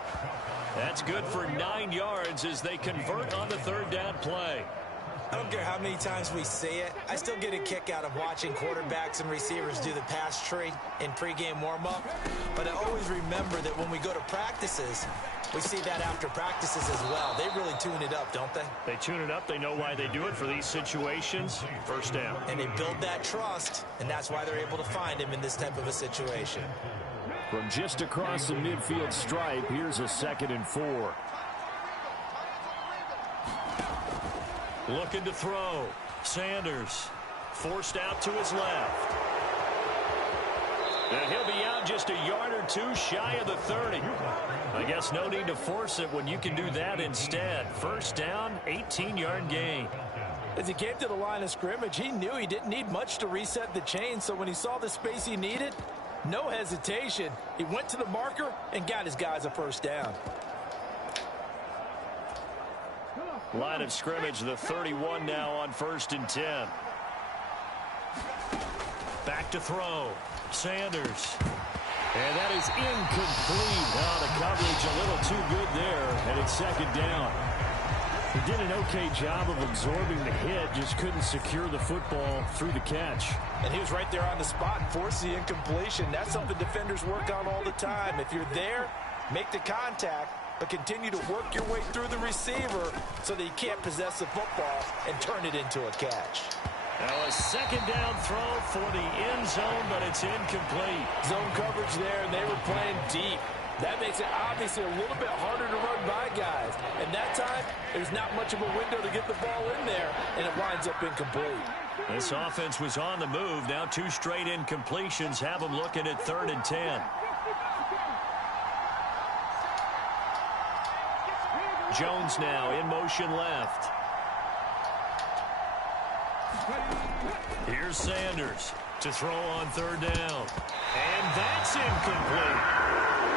That's good for 9 yards as they convert on the 3rd down play. I don't care how many times we see it. I still get a kick out of watching quarterbacks and receivers do the pass tree in pregame warm-up. But I always remember that when we go to practices, we see that after practices as well. They really tune it up, don't they? They tune it up. They know why they do it for these situations. First down. And they build that trust, and that's why they're able to find him in this type of a situation. From just across the midfield stripe, here's a 2nd and 4. Looking to throw. Sanders forced out to his left. And he'll be out just a yard or 2 shy of the 30. I guess no need to force it when you can do that instead. First down, 18-yard gain. As he came to the line of scrimmage, he knew he didn't need much to reset the chain, so when he saw the space he needed, no hesitation. He went to the marker and got his guys a first down. Line of scrimmage, the 31 now on 1st and 10. Back to throw. Sanders. And that is incomplete. Oh, the coverage a little too good there, and it's 2nd down. He did an okay job of absorbing the hit, just couldn't secure the football through the catch. And he was right there on the spot and forced the incompletion. That's something defenders work on all the time. If you're there, make the contact, but continue to work your way through the receiver so that you can't possess the football and turn it into a catch. Now a 2nd down throw for the end zone, but it's incomplete. Zone coverage there, and they were playing deep. That makes it obviously a little bit harder to run by guys. And that time, there's not much of a window to get the ball in there, and it winds up incomplete. This offense was on the move. Now 2 straight incompletions have them looking at 3rd and 10. Jones now in motion left. Here's Sanders to throw on 3rd down. And that's incomplete.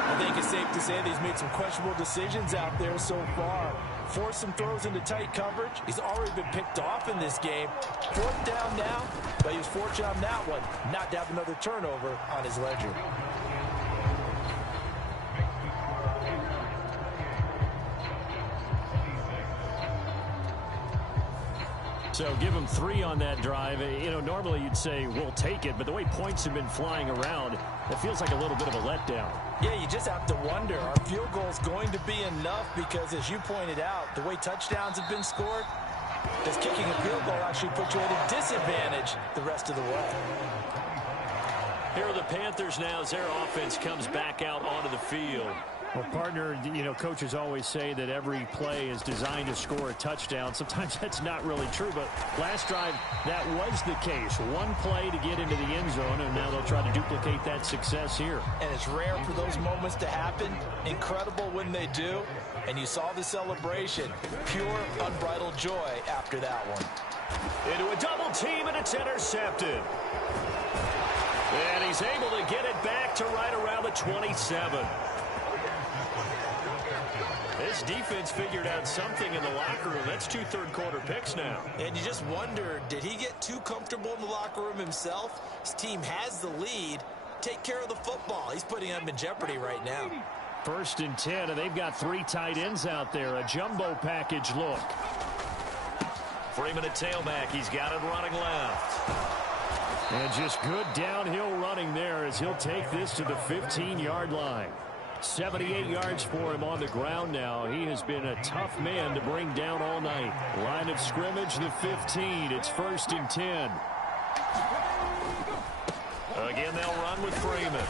I think it's safe to say that he's made some questionable decisions out there so far. Forced some throws into tight coverage. He's already been picked off in this game. 4th down now, but he was fortunate on that one not to have another turnover on his ledger. So give him 3 on that drive. You know, normally you'd say we'll take it, but the way points have been flying around, it feels like a little bit of a letdown. Yeah, you just have to wonder, are field goals going to be enough? Because as you pointed out, the way touchdowns have been scored, does kicking a field goal actually put you at a disadvantage the rest of the way? Here are the Panthers now as their offense comes back out onto the field. Well, partner, you know, coaches always say that every play is designed to score a touchdown. Sometimes that's not really true, but last drive, that was the case. One play to get into the end zone, and now they'll try to duplicate that success here. And it's rare for those moments to happen. Incredible when they do. And you saw the celebration. Pure, unbridled joy after that one. Into a double team, and it's intercepted. And he's able to get it back to right around the 27. This defense figured out something in the locker room. That's 2 third-quarter picks now. And you just wonder, did he get too comfortable in the locker room himself? His team has the lead. Take care of the football. He's putting them in jeopardy right now. 1st and 10, and they've got 3 tight ends out there. A jumbo package look. Freeman at tailback. He's got it running left. And just good downhill running there as he'll take this to the 15-yard line. 78 yards for him on the ground now. He has been a tough man to bring down all night. Line of scrimmage, the 15. It's 1st and 10. Again, they'll run with Freeman.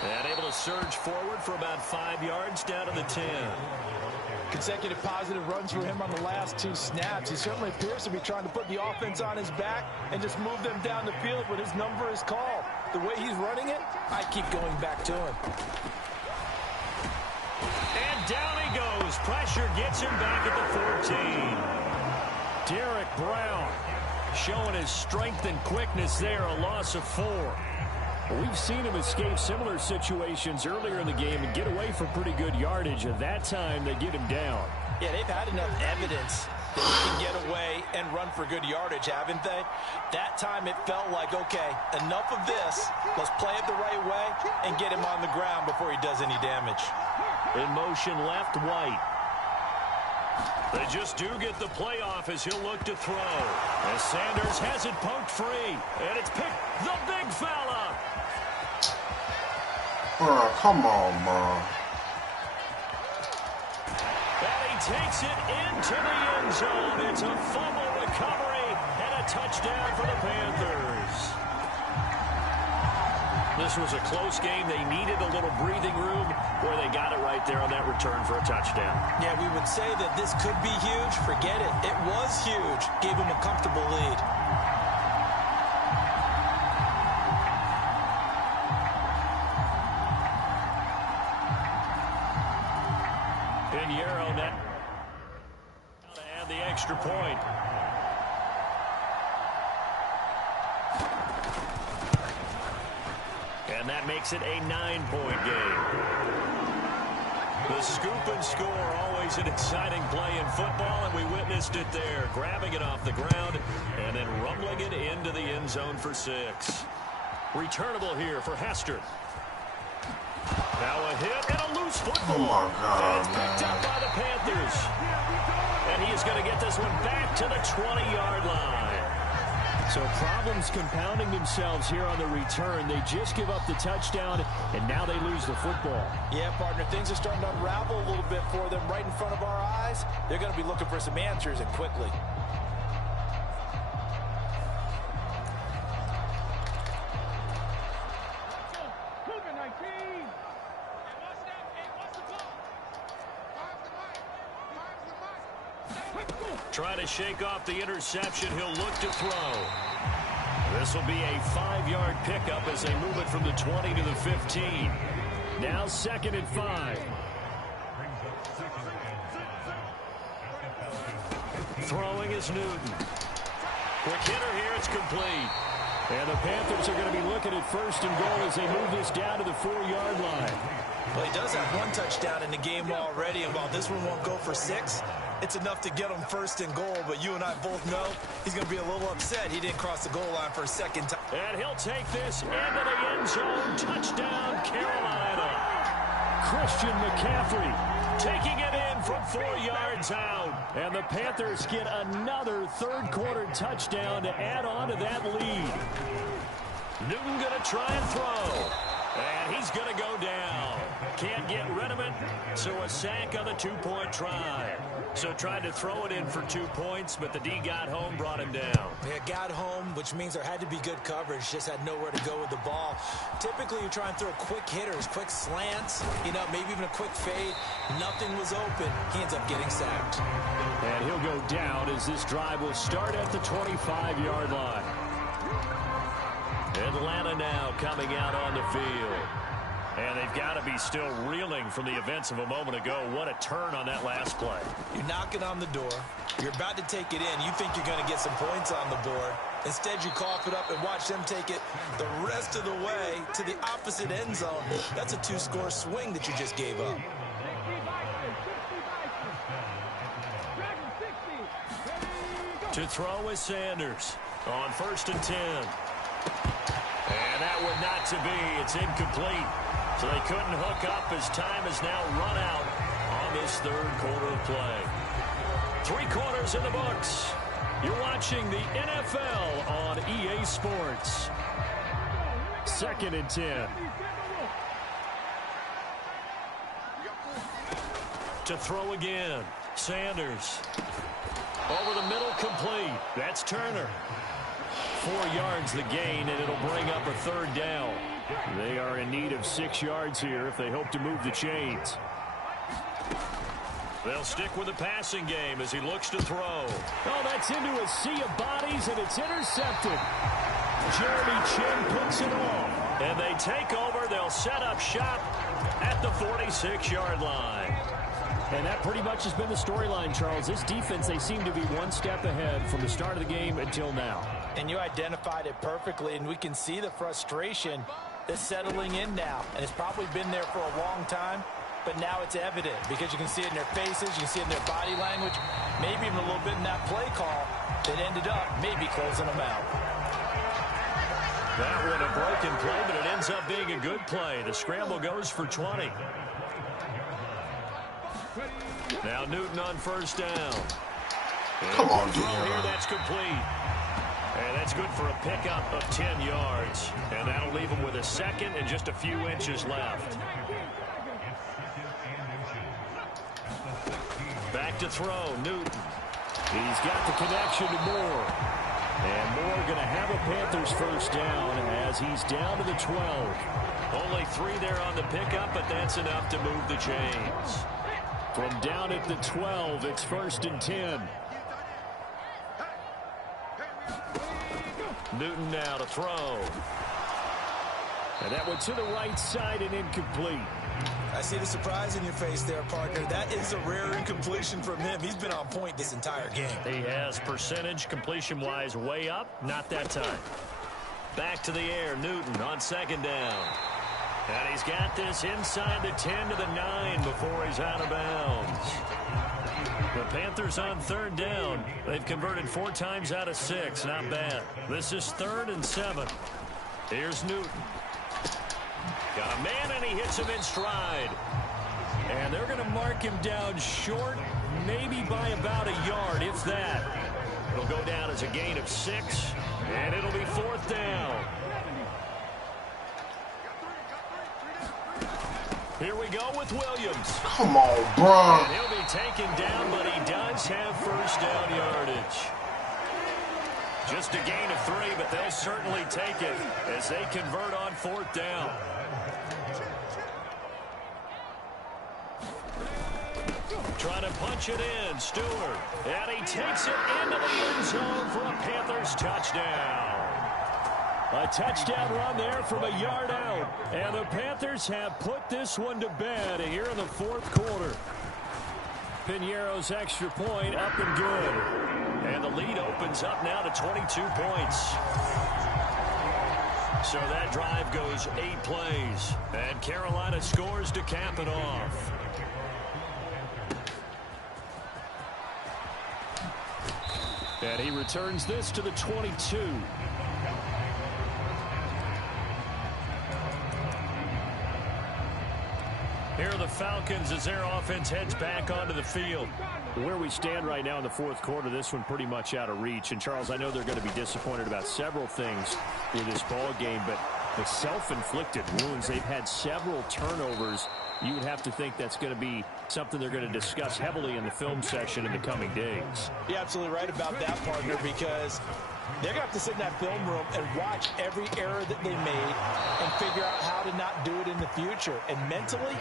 And able to surge forward for about 5 yards down to the 10. Consecutive positive runs for him on the last 2 snaps. He certainly appears to be trying to put the offense on his back and just move them down the field when his number is called. The way he's running it, I keep going back to him. And down he goes. Pressure gets him back at the 14. Derek Brown showing his strength and quickness there, a loss of 4. We've seen him escape similar situations earlier in the game and get away for pretty good yardage. At that time, they get him down. Yeah, they've had enough evidence that he can get away and run for good yardage, haven't they? That time it felt like, okay, enough of this. Let's play it the right way and get him on the ground before he does any damage. In motion left, White. They just do get the playoff as he'll look to throw. As Sanders has it poked free. And it's picked the big fella. Come on, man. And he takes it into the end zone. It's a fumble recovery and a touchdown for the Panthers. This was a close game. They needed a little breathing room. Boy, they got it right there on that return for a touchdown. Yeah, we would say that this could be huge. Forget it. It was huge. Gave him a comfortable lead. Pinheiro net. And the extra point. And that makes it a 9-point game. The scoop and score, always an exciting play in football, and we witnessed it there. Grabbing it off the ground and then rumbling it into the end zone for 6. Returnable here for Hester. Now a hit and a loose football. Oh, my God, and it's picked up by the Panthers. And he is going to get this one back to the 20-yard line. So problems compounding themselves here on the return. They just give up the touchdown, and now they lose the football. Yeah, partner, things are starting to unravel a little bit for them right in front of our eyes. They're going to be looking for some answers, and quickly. Trying to shake off the interception. He'll look to throw. This will be a 5-yard pickup as they move it from the 20 to the 15. Now 2nd and 5. Throwing is Newton. Quick hitter here. It's complete. And the Panthers are going to be looking at 1st and goal as they move this down to the 4-yard line. Well, he does have 1 touchdown in the game already, and while this one won't go for 6, it's enough to get him 1st and goal. But you and I both know he's going to be a little upset he didn't cross the goal line for a 2nd time. And he'll take this into the end zone. Touchdown, Carolina. Christian McCaffrey taking it in from 4 yards out. And the Panthers get another 3rd-quarter touchdown to add on to that lead. Newton going to try and throw. And he's going to go down. Can't get rid of it, so a sack on the 2-point try. So tried to throw it in for 2 points, but the D got home, brought him down. Yeah, got home, which means there had to be good coverage. Just had nowhere to go with the ball. Typically, you try and throw quick hitters, quick slants, maybe even a quick fade. Nothing was open. He ends up getting sacked. And he'll go down as this drive will start at the 25-yard line. Atlanta now coming out on the field. And they've got to be still reeling from the events of a moment ago. What a turn on that last play. You're knocking on the door. You're about to take it in. You think you're going to get some points on the board. Instead, you cough it up and watch them take it the rest of the way to the opposite end zone. That's a 2-score swing that you just gave up. To throw is Sanders on 1st and 10. And that would not to be. It's incomplete. So they couldn't hook up as time has now run out on this 3rd quarter of play. 3 quarters in the books. You're watching the NFL on EA Sports. 2nd and 10. To throw again. Sanders. Over the middle, complete. That's Turner. 4 yards the gain, and it'll bring up a 3rd down. They are in need of 6 yards here if they hope to move the chains. They'll stick with the passing game as he looks to throw. Oh, that's into a sea of bodies, and it's intercepted. Jeremy Chin picks it off. And they take over. They'll set up shop at the 46-yard line. And that pretty much has been the storyline, Charles. This defense, they seem to be one step ahead from the start of the game until now. And you identified it perfectly, and we can see the frustration that's settling in now. And it's probably been there for a long time, but now it's evident because you can see it in their faces, you can see it in their body language, maybe even a little bit in that play call that ended up maybe closing them out. That one a broken play, but it ends up being a good play. The scramble goes for 20. Now Newton on 1st down. Come on, Throw Dion. here, that's complete. And that's good for a pickup of 10 yards. And that'll leave him with a 2nd and just a few inches left. Back to throw, Newton. He's got the connection to Moore. And Moore going to have a Panthers 1st down as he's down to the 12. Only 3 there on the pickup, but that's enough to move the chains. From down at the 12, it's 1st and 10. Newton now to throw. And that one to the right side and incomplete. I see the surprise in your face there, partner. That is a rare incompletion from him. He's been on point this entire game. He has percentage completion-wise way up. Not that time. Back to the air. Newton on 2nd down. And he's got this inside the 10 to the 9 before he's out of bounds. The Panthers on 3rd down. They've converted 4 times out of 6. Not bad. This is 3rd and 7. Here's Newton. Got a man, and he hits him in stride. And they're going to mark him down short, maybe by about a yard, if that. It'll go down as a gain of 6, and it'll be 4th down. Here we go with Williams. Come on, bro. And he'll be taken down, but he does have 1st down yardage. Just a gain of 3, but they'll certainly take it as they convert on 4th down. Trying to punch it in, Stewart. And he takes it into the end zone for a Panthers touchdown. A touchdown run there from a yard out. And the Panthers have put this one to bed here in the 4th quarter. Piñeiro's extra point up and good. And the lead opens up now to 22 points. So that drive goes 8 plays. And Carolina scores to cap it off. And he returns this to the 22. Here are the Falcons as their offense heads back onto the field. Where we stand right now in the 4th quarter, this one pretty much out of reach. And, Charles, I know they're going to be disappointed about several things with this ball game, but the self-inflicted wounds, they've had several turnovers. You would have to think that's going to be something they're going to discuss heavily in the film session in the coming days. You're absolutely right about that, partner, because they're going to have to sit in that film room and watch every error that they made and figure out how to not do it in the future. And mentally,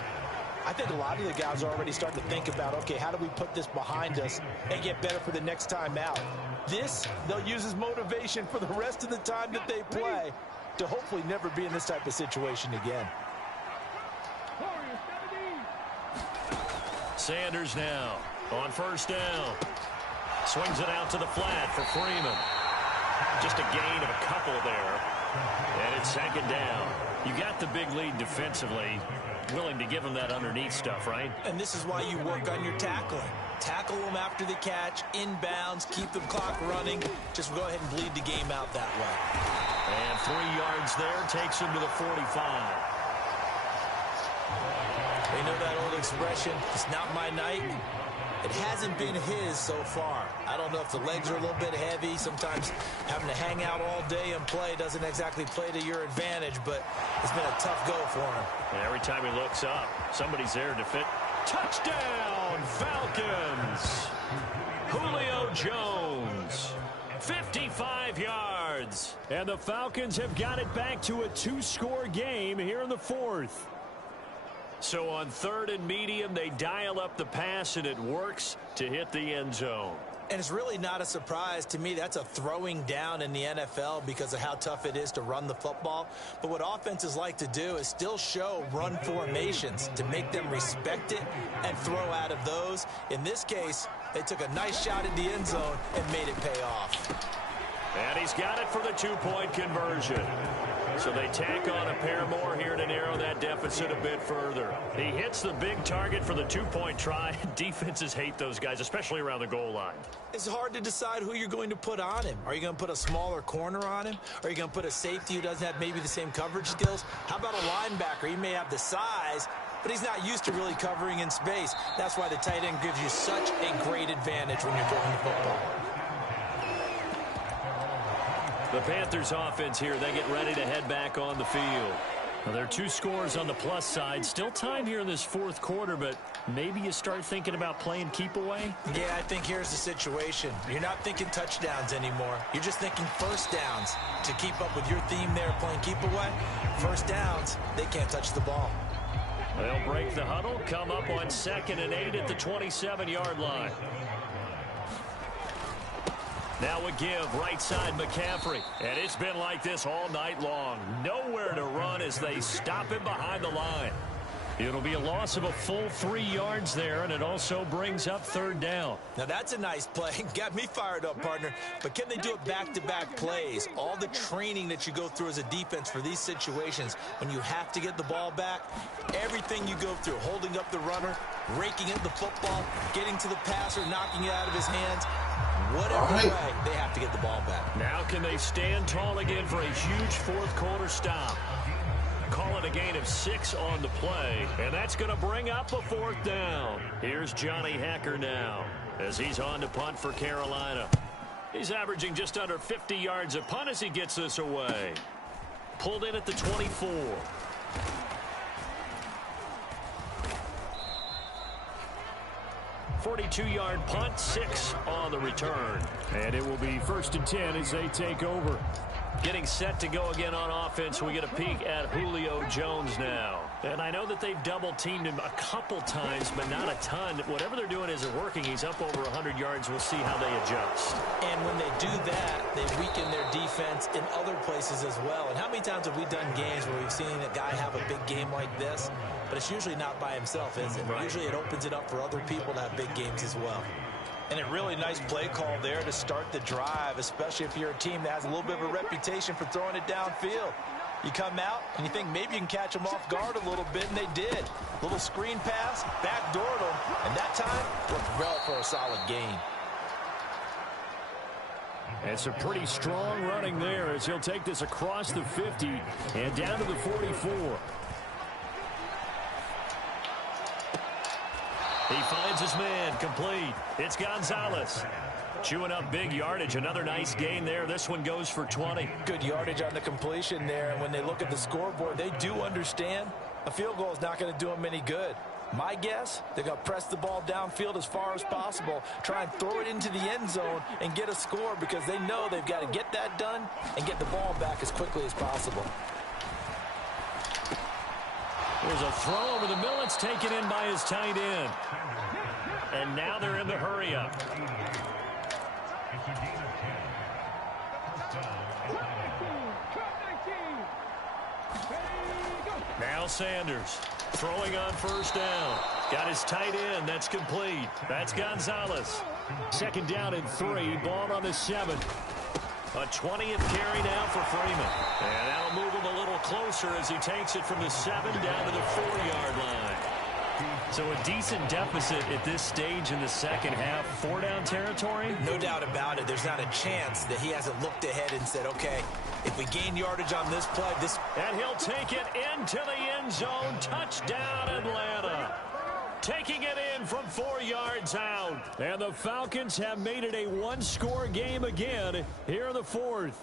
I think a lot of the guys are already starting to think about, okay, how do we put this behind us and get better for the next time out? This, they'll use as motivation for the rest of the time that they play to hopefully never be in this type of situation again. Sanders now on 1st down. Swings it out to the flat for Freeman. Just a gain of a couple there. And it's 2nd down. You got the big lead defensively. Willing to give them that underneath stuff, right? And this is why you work on your tackling. Tackle them after the catch, inbounds, keep the clock running. Just go ahead and bleed the game out that way. And 3 yards there takes him to the 45. They know that old expression, it's not my night. It hasn't been his so far. I don't know if the legs are a little bit heavy. Sometimes having to hang out all day and play doesn't exactly play to your advantage, but it's been a tough go for him. And every time he looks up, somebody's there to fit. Touchdown, Falcons! Julio Jones, 55 yards. And the Falcons have got it back to a 2-score game here in the 4th. So on 3rd and medium, they dial up the pass, and it works to hit the end zone. And it's really not a surprise to me. That's a throwing down in the NFL because of how tough it is to run the football. But what offenses like to do is still show run formations to make them respect it and throw out of those. In this case, they took a nice shot at the end zone and made it pay off. And he's got it for the 2-point conversion. So they tack on a pair more here to narrow that deficit a bit further. He hits the big target for the 2-point try. Defenses hate those guys, especially around the goal line. It's hard to decide who you're going to put on him. Are you going to put a smaller corner on him? Are you going to put a safety who doesn't have maybe the same coverage skills? How about a linebacker? He may have the size, but he's not used to really covering in space. That's why the tight end gives you such a great advantage when you're throwing the football. The Panthers offense here, they get ready to head back on the field. Well, there are 2 scores on the plus side. Still time here in this 4th quarter, but maybe you start thinking about playing keep away? Yeah, I think here's the situation. You're not thinking touchdowns anymore. You're just thinking first downs. To keep up with your theme there, playing keep away, first downs, they can't touch the ball. They'll break the huddle, come up on 2nd and 8 at the 27-yard line. Now a give, right side McCaffrey. And it's been like this all night long. Nowhere to run as they stop him behind the line. It'll be a loss of a full 3 yards there, and it also brings up 3rd down. Now that's a nice play. Got me fired up, partner. But can they do it back-to-back plays? All the training that you go through as a defense for these situations, when you have to get the ball back, everything you go through, holding up the runner, raking at the football, getting to the passer, knocking it out of his hands, whatever way, they have to get the ball back. Now can they stand tall again for a huge 4th quarter stop? Call it a gain of 6 on the play, and that's going to bring up a 4th down. Here's Johnny Hecker now as he's on to punt for Carolina. He's averaging just under 50 yards a punt as he gets this away. Pulled in at the 24. .42-yard punt, 6 on the return. And it will be 1st and 10 as they take over. Getting set to go again on offense. We get a peek at Julio Jones now. And I know that they've double-teamed him a couple times, but not a ton. Whatever they're doing isn't working. He's up over 100 yards. We'll see how they adjust. And when they do that, they weaken their defense in other places as well. And how many times have we done games where we've seen a guy have a big game like this? But it's usually not by himself, is it? Right. Usually it opens it up for other people to have big games as well. And a really nice play call there to start the drive, especially if you're a team that has a little bit of a reputation for throwing it downfield. You come out and you think maybe you can catch them off guard a little bit, and they did. Little screen pass, backdoored them, and that time looked well for a solid gain. It's a pretty strong running there as he'll take this across the 50 and down to the 44. He finds his man, complete. It's Gonzalez. Chewing up big yardage. Another nice gain there. This one goes for 20. Good yardage on the completion there. And when they look at the scoreboard, they do understand a field goal is not going to do them any good. My guess, they're going to press the ball downfield as far as possible, try and throw it into the end zone and get a score because they know they've got to get that done and get the ball back as quickly as possible. There's a throw over the middle. It's taken in by his tight end. And now they're in the hurry-up. Now Sanders throwing on 1st down. Got his tight end. That's complete. That's Gonzalez. 2nd down and 3. Ball on the 7. A 20th carry now for Freeman. And that'll move him a little closer as he takes it from the 7 down to the 4-yard line. So a decent deficit at this stage in the second half. 4-down territory? No doubt about it. There's not a chance that he hasn't looked ahead and said, okay, if we gain yardage on this play, this... And he'll take it into the end zone. Touchdown, Atlanta. taking it in from 4 yards out. And the Falcons have made it a one-score game again here in the fourth.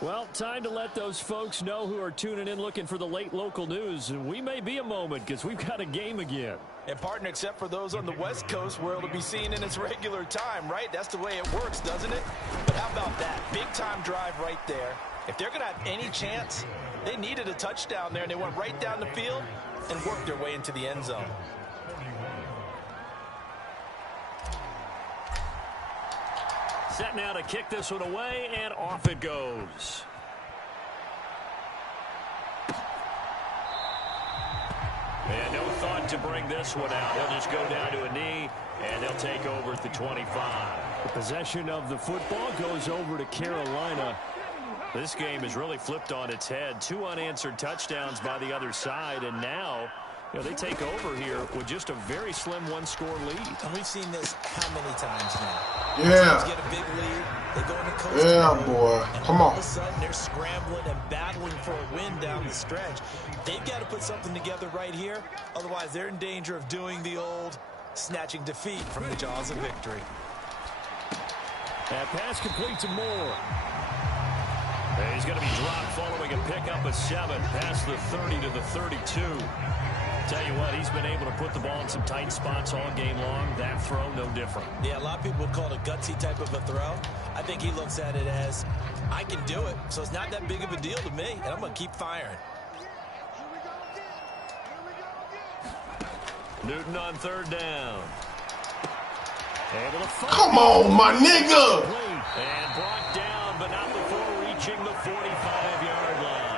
Well, time to let those folks know who are tuning in looking for the late local news. And we may be a moment because we've got a game again. And partner, except for those on the West Coast where it'll be seen in its regular time, right? That's the way it works, doesn't it? But how about that? Big-time drive right there. If they're going to have any chance, they needed a touchdown there, and they went right down the field and worked their way into the end zone. Set now to kick this one away, and off it goes. And no thought to bring this one out. He'll just go down to a knee, and they'll take over at the 25. The possession of the football goes over to Carolina. This game is really flipped on its head. 2 unanswered touchdowns by the other side, and now they take over here with just a very slim one-score lead. And we've seen this how many times now? Yeah. Teams get a big lead. They go into coast Yeah, mode, boy. and Come all on. of a sudden, they're scrambling and battling for a win down the stretch. They've got to put something together right here. Otherwise, they're in danger of doing the old snatching defeat from the jaws of victory. That pass complete to Moore. And he's going to be dropped following a pickup of 7 past the 30 to the 32. Tell you what, he's been able to put the ball in some tight spots all game long. That throw, no different. Yeah, a lot of people would call it a gutsy type of a throw. I think he looks at it as, I can do it, so it's not that big of a deal to me, and I'm going to keep firing. Newton on 3rd down. Able to fire. Come on, my nigga. And brought down, but not before reaching the 45-yard line.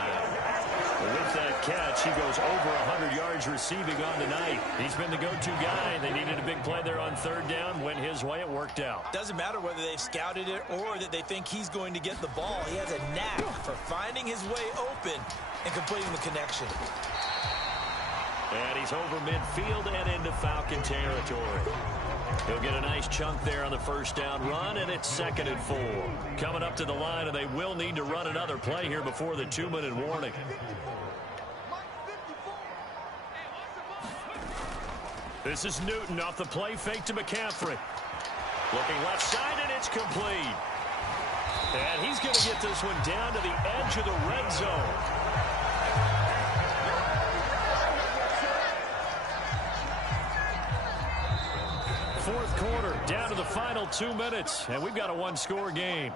With that catch, he goes over 100 yards receiving on the night. He's been the go-to guy. They needed a big play there on 3rd down. Went his way. It worked out. Doesn't matter whether they've scouted it or that they think he's going to get the ball. He has a knack for finding his way open and completing the connection. And he's over midfield and into Falcon territory. He'll get a nice chunk there on the 1st down run, and it's 2nd and 4. Coming up to the line, and they will need to run another play here before the 2-minute warning. This is Newton off the play fake to McCaffrey. Looking left side, and it's complete. And he's going to get this one down to the edge of the red zone. Fourth quarter, down to the final 2 minutes, and we've got a one-score game.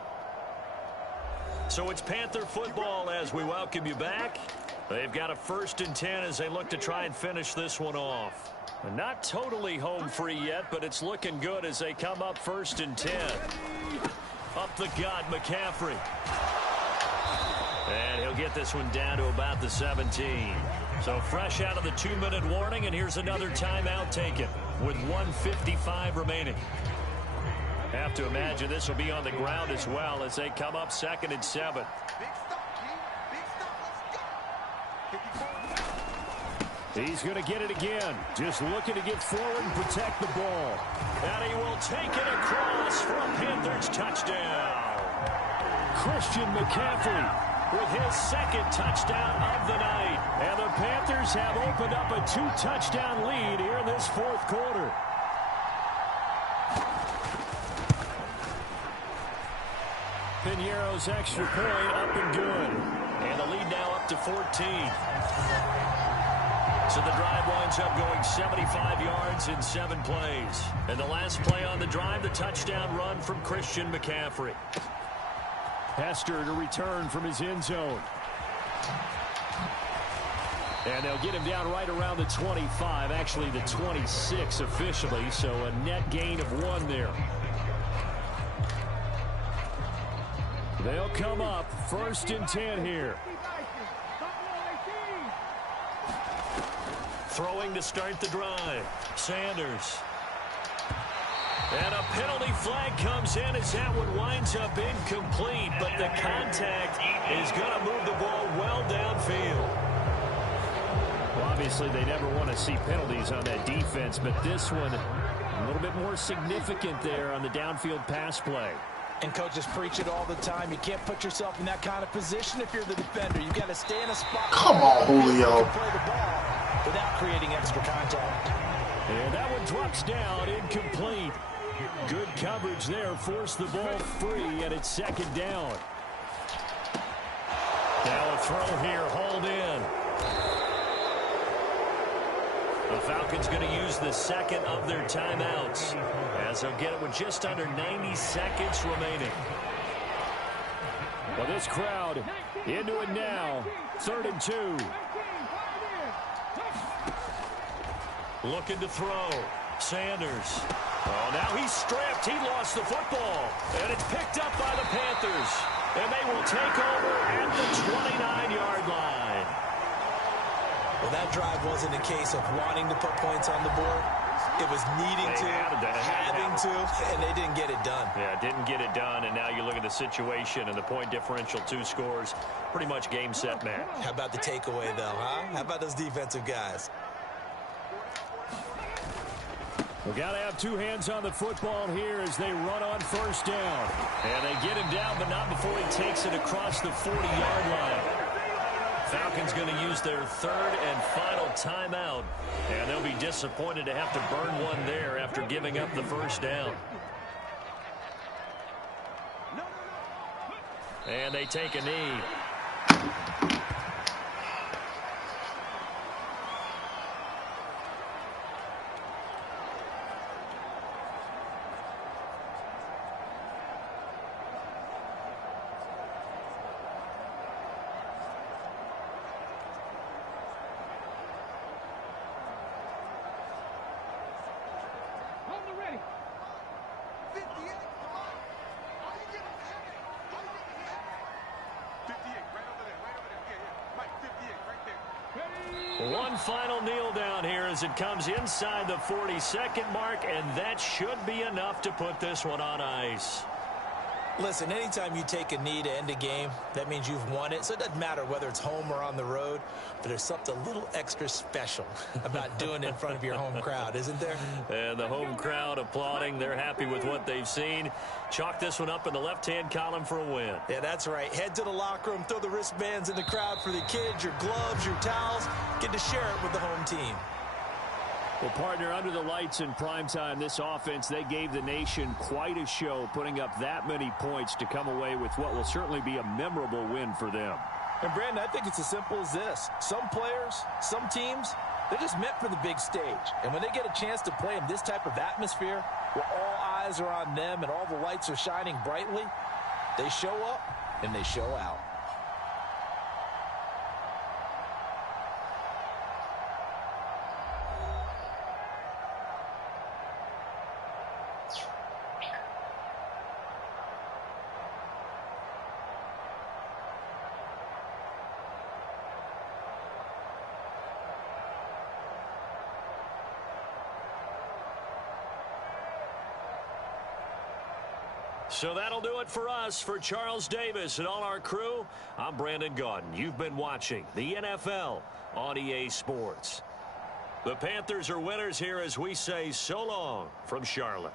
So it's Panther football as we welcome you back. They've got a 1st and 10 as they look to try and finish this one off. Not totally home free yet, but it's looking good as they come up 1st and 10. Up the gut, McCaffrey. And he'll get this one down to about the 17. So fresh out of the 2-minute warning, and here's another timeout taken with 1:55 remaining. Have to imagine this will be on the ground as well as they come up 2nd and 7. He's going to get it again. Just looking to get forward and protect the ball. And he will take it across for a Panthers touchdown. Christian McCaffrey with his 2nd touchdown of the night. And the Panthers have opened up a 2-touchdown lead here in this 4th quarter. Piñeiro's extra point up and good. And the lead now up to 14. So the drive winds up going 75 yards in 7 plays. And the last play on the drive, the touchdown run from Christian McCaffrey. Hester to return from his end zone. And they'll get him down right around the 25, actually the 26 officially, so a net gain of 1 there. They'll come up 1st and 10 here. Throwing to start the drive. Sanders. And a penalty flag comes in as that one winds up incomplete, but the contact is going to move the ball well downfield. Well, obviously, they never want to see penalties on that defense, but this one a little bit more significant there on the downfield pass play. And coaches preach it all the time. You can't put yourself in that kind of position if you're the defender. You've got to stay in a spot. Come on, Julio. You can play the ball without creating extra contact. And that one drops down, incomplete. Good coverage there, forced the ball free, and it's second down. Now a throw here, hauled in. The Falcons going to use the second of their timeouts, as they'll get it with just under 90 seconds remaining. Well, this crowd into it now. 3rd and 2. Looking to throw. Sanders. Oh, now he's stripped. He lost the football. And it's picked up by the Panthers. And they will take over at the 29-yard line. Well, that drive wasn't a case of wanting to put points on the board. It was needing to, having to, and they didn't get it done. Yeah, didn't get it done, and now you look at the situation and the point differential, 2 scores, pretty much game, set, match. How about the takeaway, though, huh? How about those defensive guys? We've got to have 2 hands on the football here as they run on 1st down. And they get him down, but not before he takes it across the 40-yard line. Falcons going to use their 3rd and final timeout, and they'll be disappointed to have to burn one there after giving up the 1st down. And they take a knee. One final kneel down here as it comes inside the 40-second mark, and that should be enough to put this one on ice. Listen, anytime you take a knee to end a game, that means you've won it. So it doesn't matter whether it's home or on the road, but there's something a little extra special about doing it in front of your home crowd, isn't there? And the home crowd applauding. They're happy with what they've seen. Chalk this one up in the left-hand column for a win. Yeah, that's right. Head to the locker room, throw the wristbands in the crowd for the kids, your gloves, your towels. Get to share it with the home team. Well, partner, under the lights in primetime, this offense, they gave the nation quite a show, putting up that many points to come away with what will certainly be a memorable win for them. And, Brandon, I think it's as simple as this. Some players, some teams, they're just meant for the big stage. And when they get a chance to play in this type of atmosphere, where all eyes are on them and all the lights are shining brightly, they show up and they show out. So that'll do it for us. For Charles Davis and all our crew, I'm Brandon Gaudin. You've been watching the NFL on EA Sports. The Panthers are winners here as we say so long from Charlotte.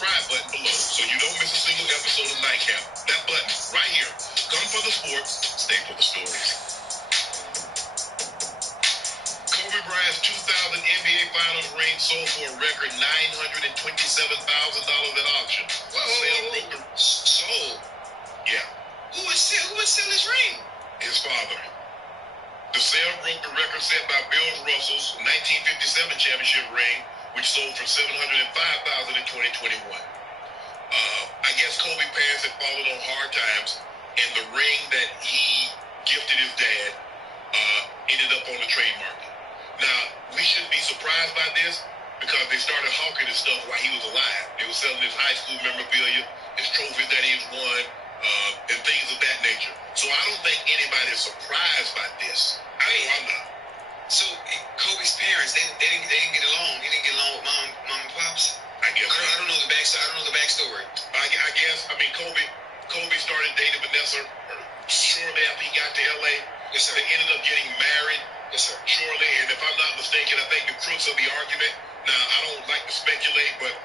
subscribe button below so you don't miss a single episode of Nightcap. That button right here. Come for the sports, stay for the stories. Kobe Bryant's 2000 NBA Finals ring sold for a record $927,000 at auction. Whoa. Sold? Yeah. Who would sell his ring? His father. The sale broke the record set by Bill Russell's 1957 championship ring, which sold for $705,000 in 2021. I guess Kobe parents had fallen on hard times, and the ring that he gifted his dad ended up on the trade market. Now, we shouldn't be surprised by this because they started hawking his stuff while he was alive. They were selling his high school memorabilia, his trophies that he's won, and things of that nature. So I don't think anybody is surprised by this. I'm not. So Kobe's parents, they didn't get along. He didn't get along with mom and pops. I guess. I don't know the backstory. I don't know the backstory. I guess. I mean, Kobe started dating Vanessa shortly after he got to LA. Yes, sir. They ended up getting married. Yes, sir. Shortly, and if I'm not mistaken, I think the crux of the argument. Now, I don't like to speculate, but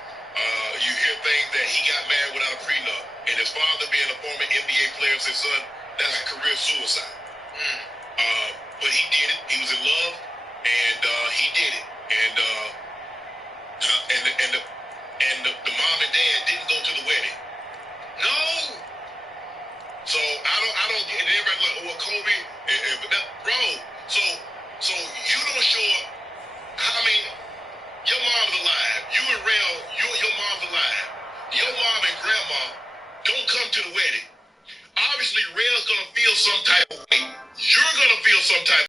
you hear things that he got married without a prenup, and his father being a former NBA player said, "Son, that's a career suicide." But he did it. He was in love, and he did it. And the mom and dad didn't go to the wedding. No. So I don't get. And everybody's like, "Oh, well, Kobe," but that, bro. So you don't show up. I mean, your mom's alive. You and Rail, your mom's alive. Your mom and grandma don't come to the wedding. Obviously, Rail's gonna feel some type of way. You're gonna feel some type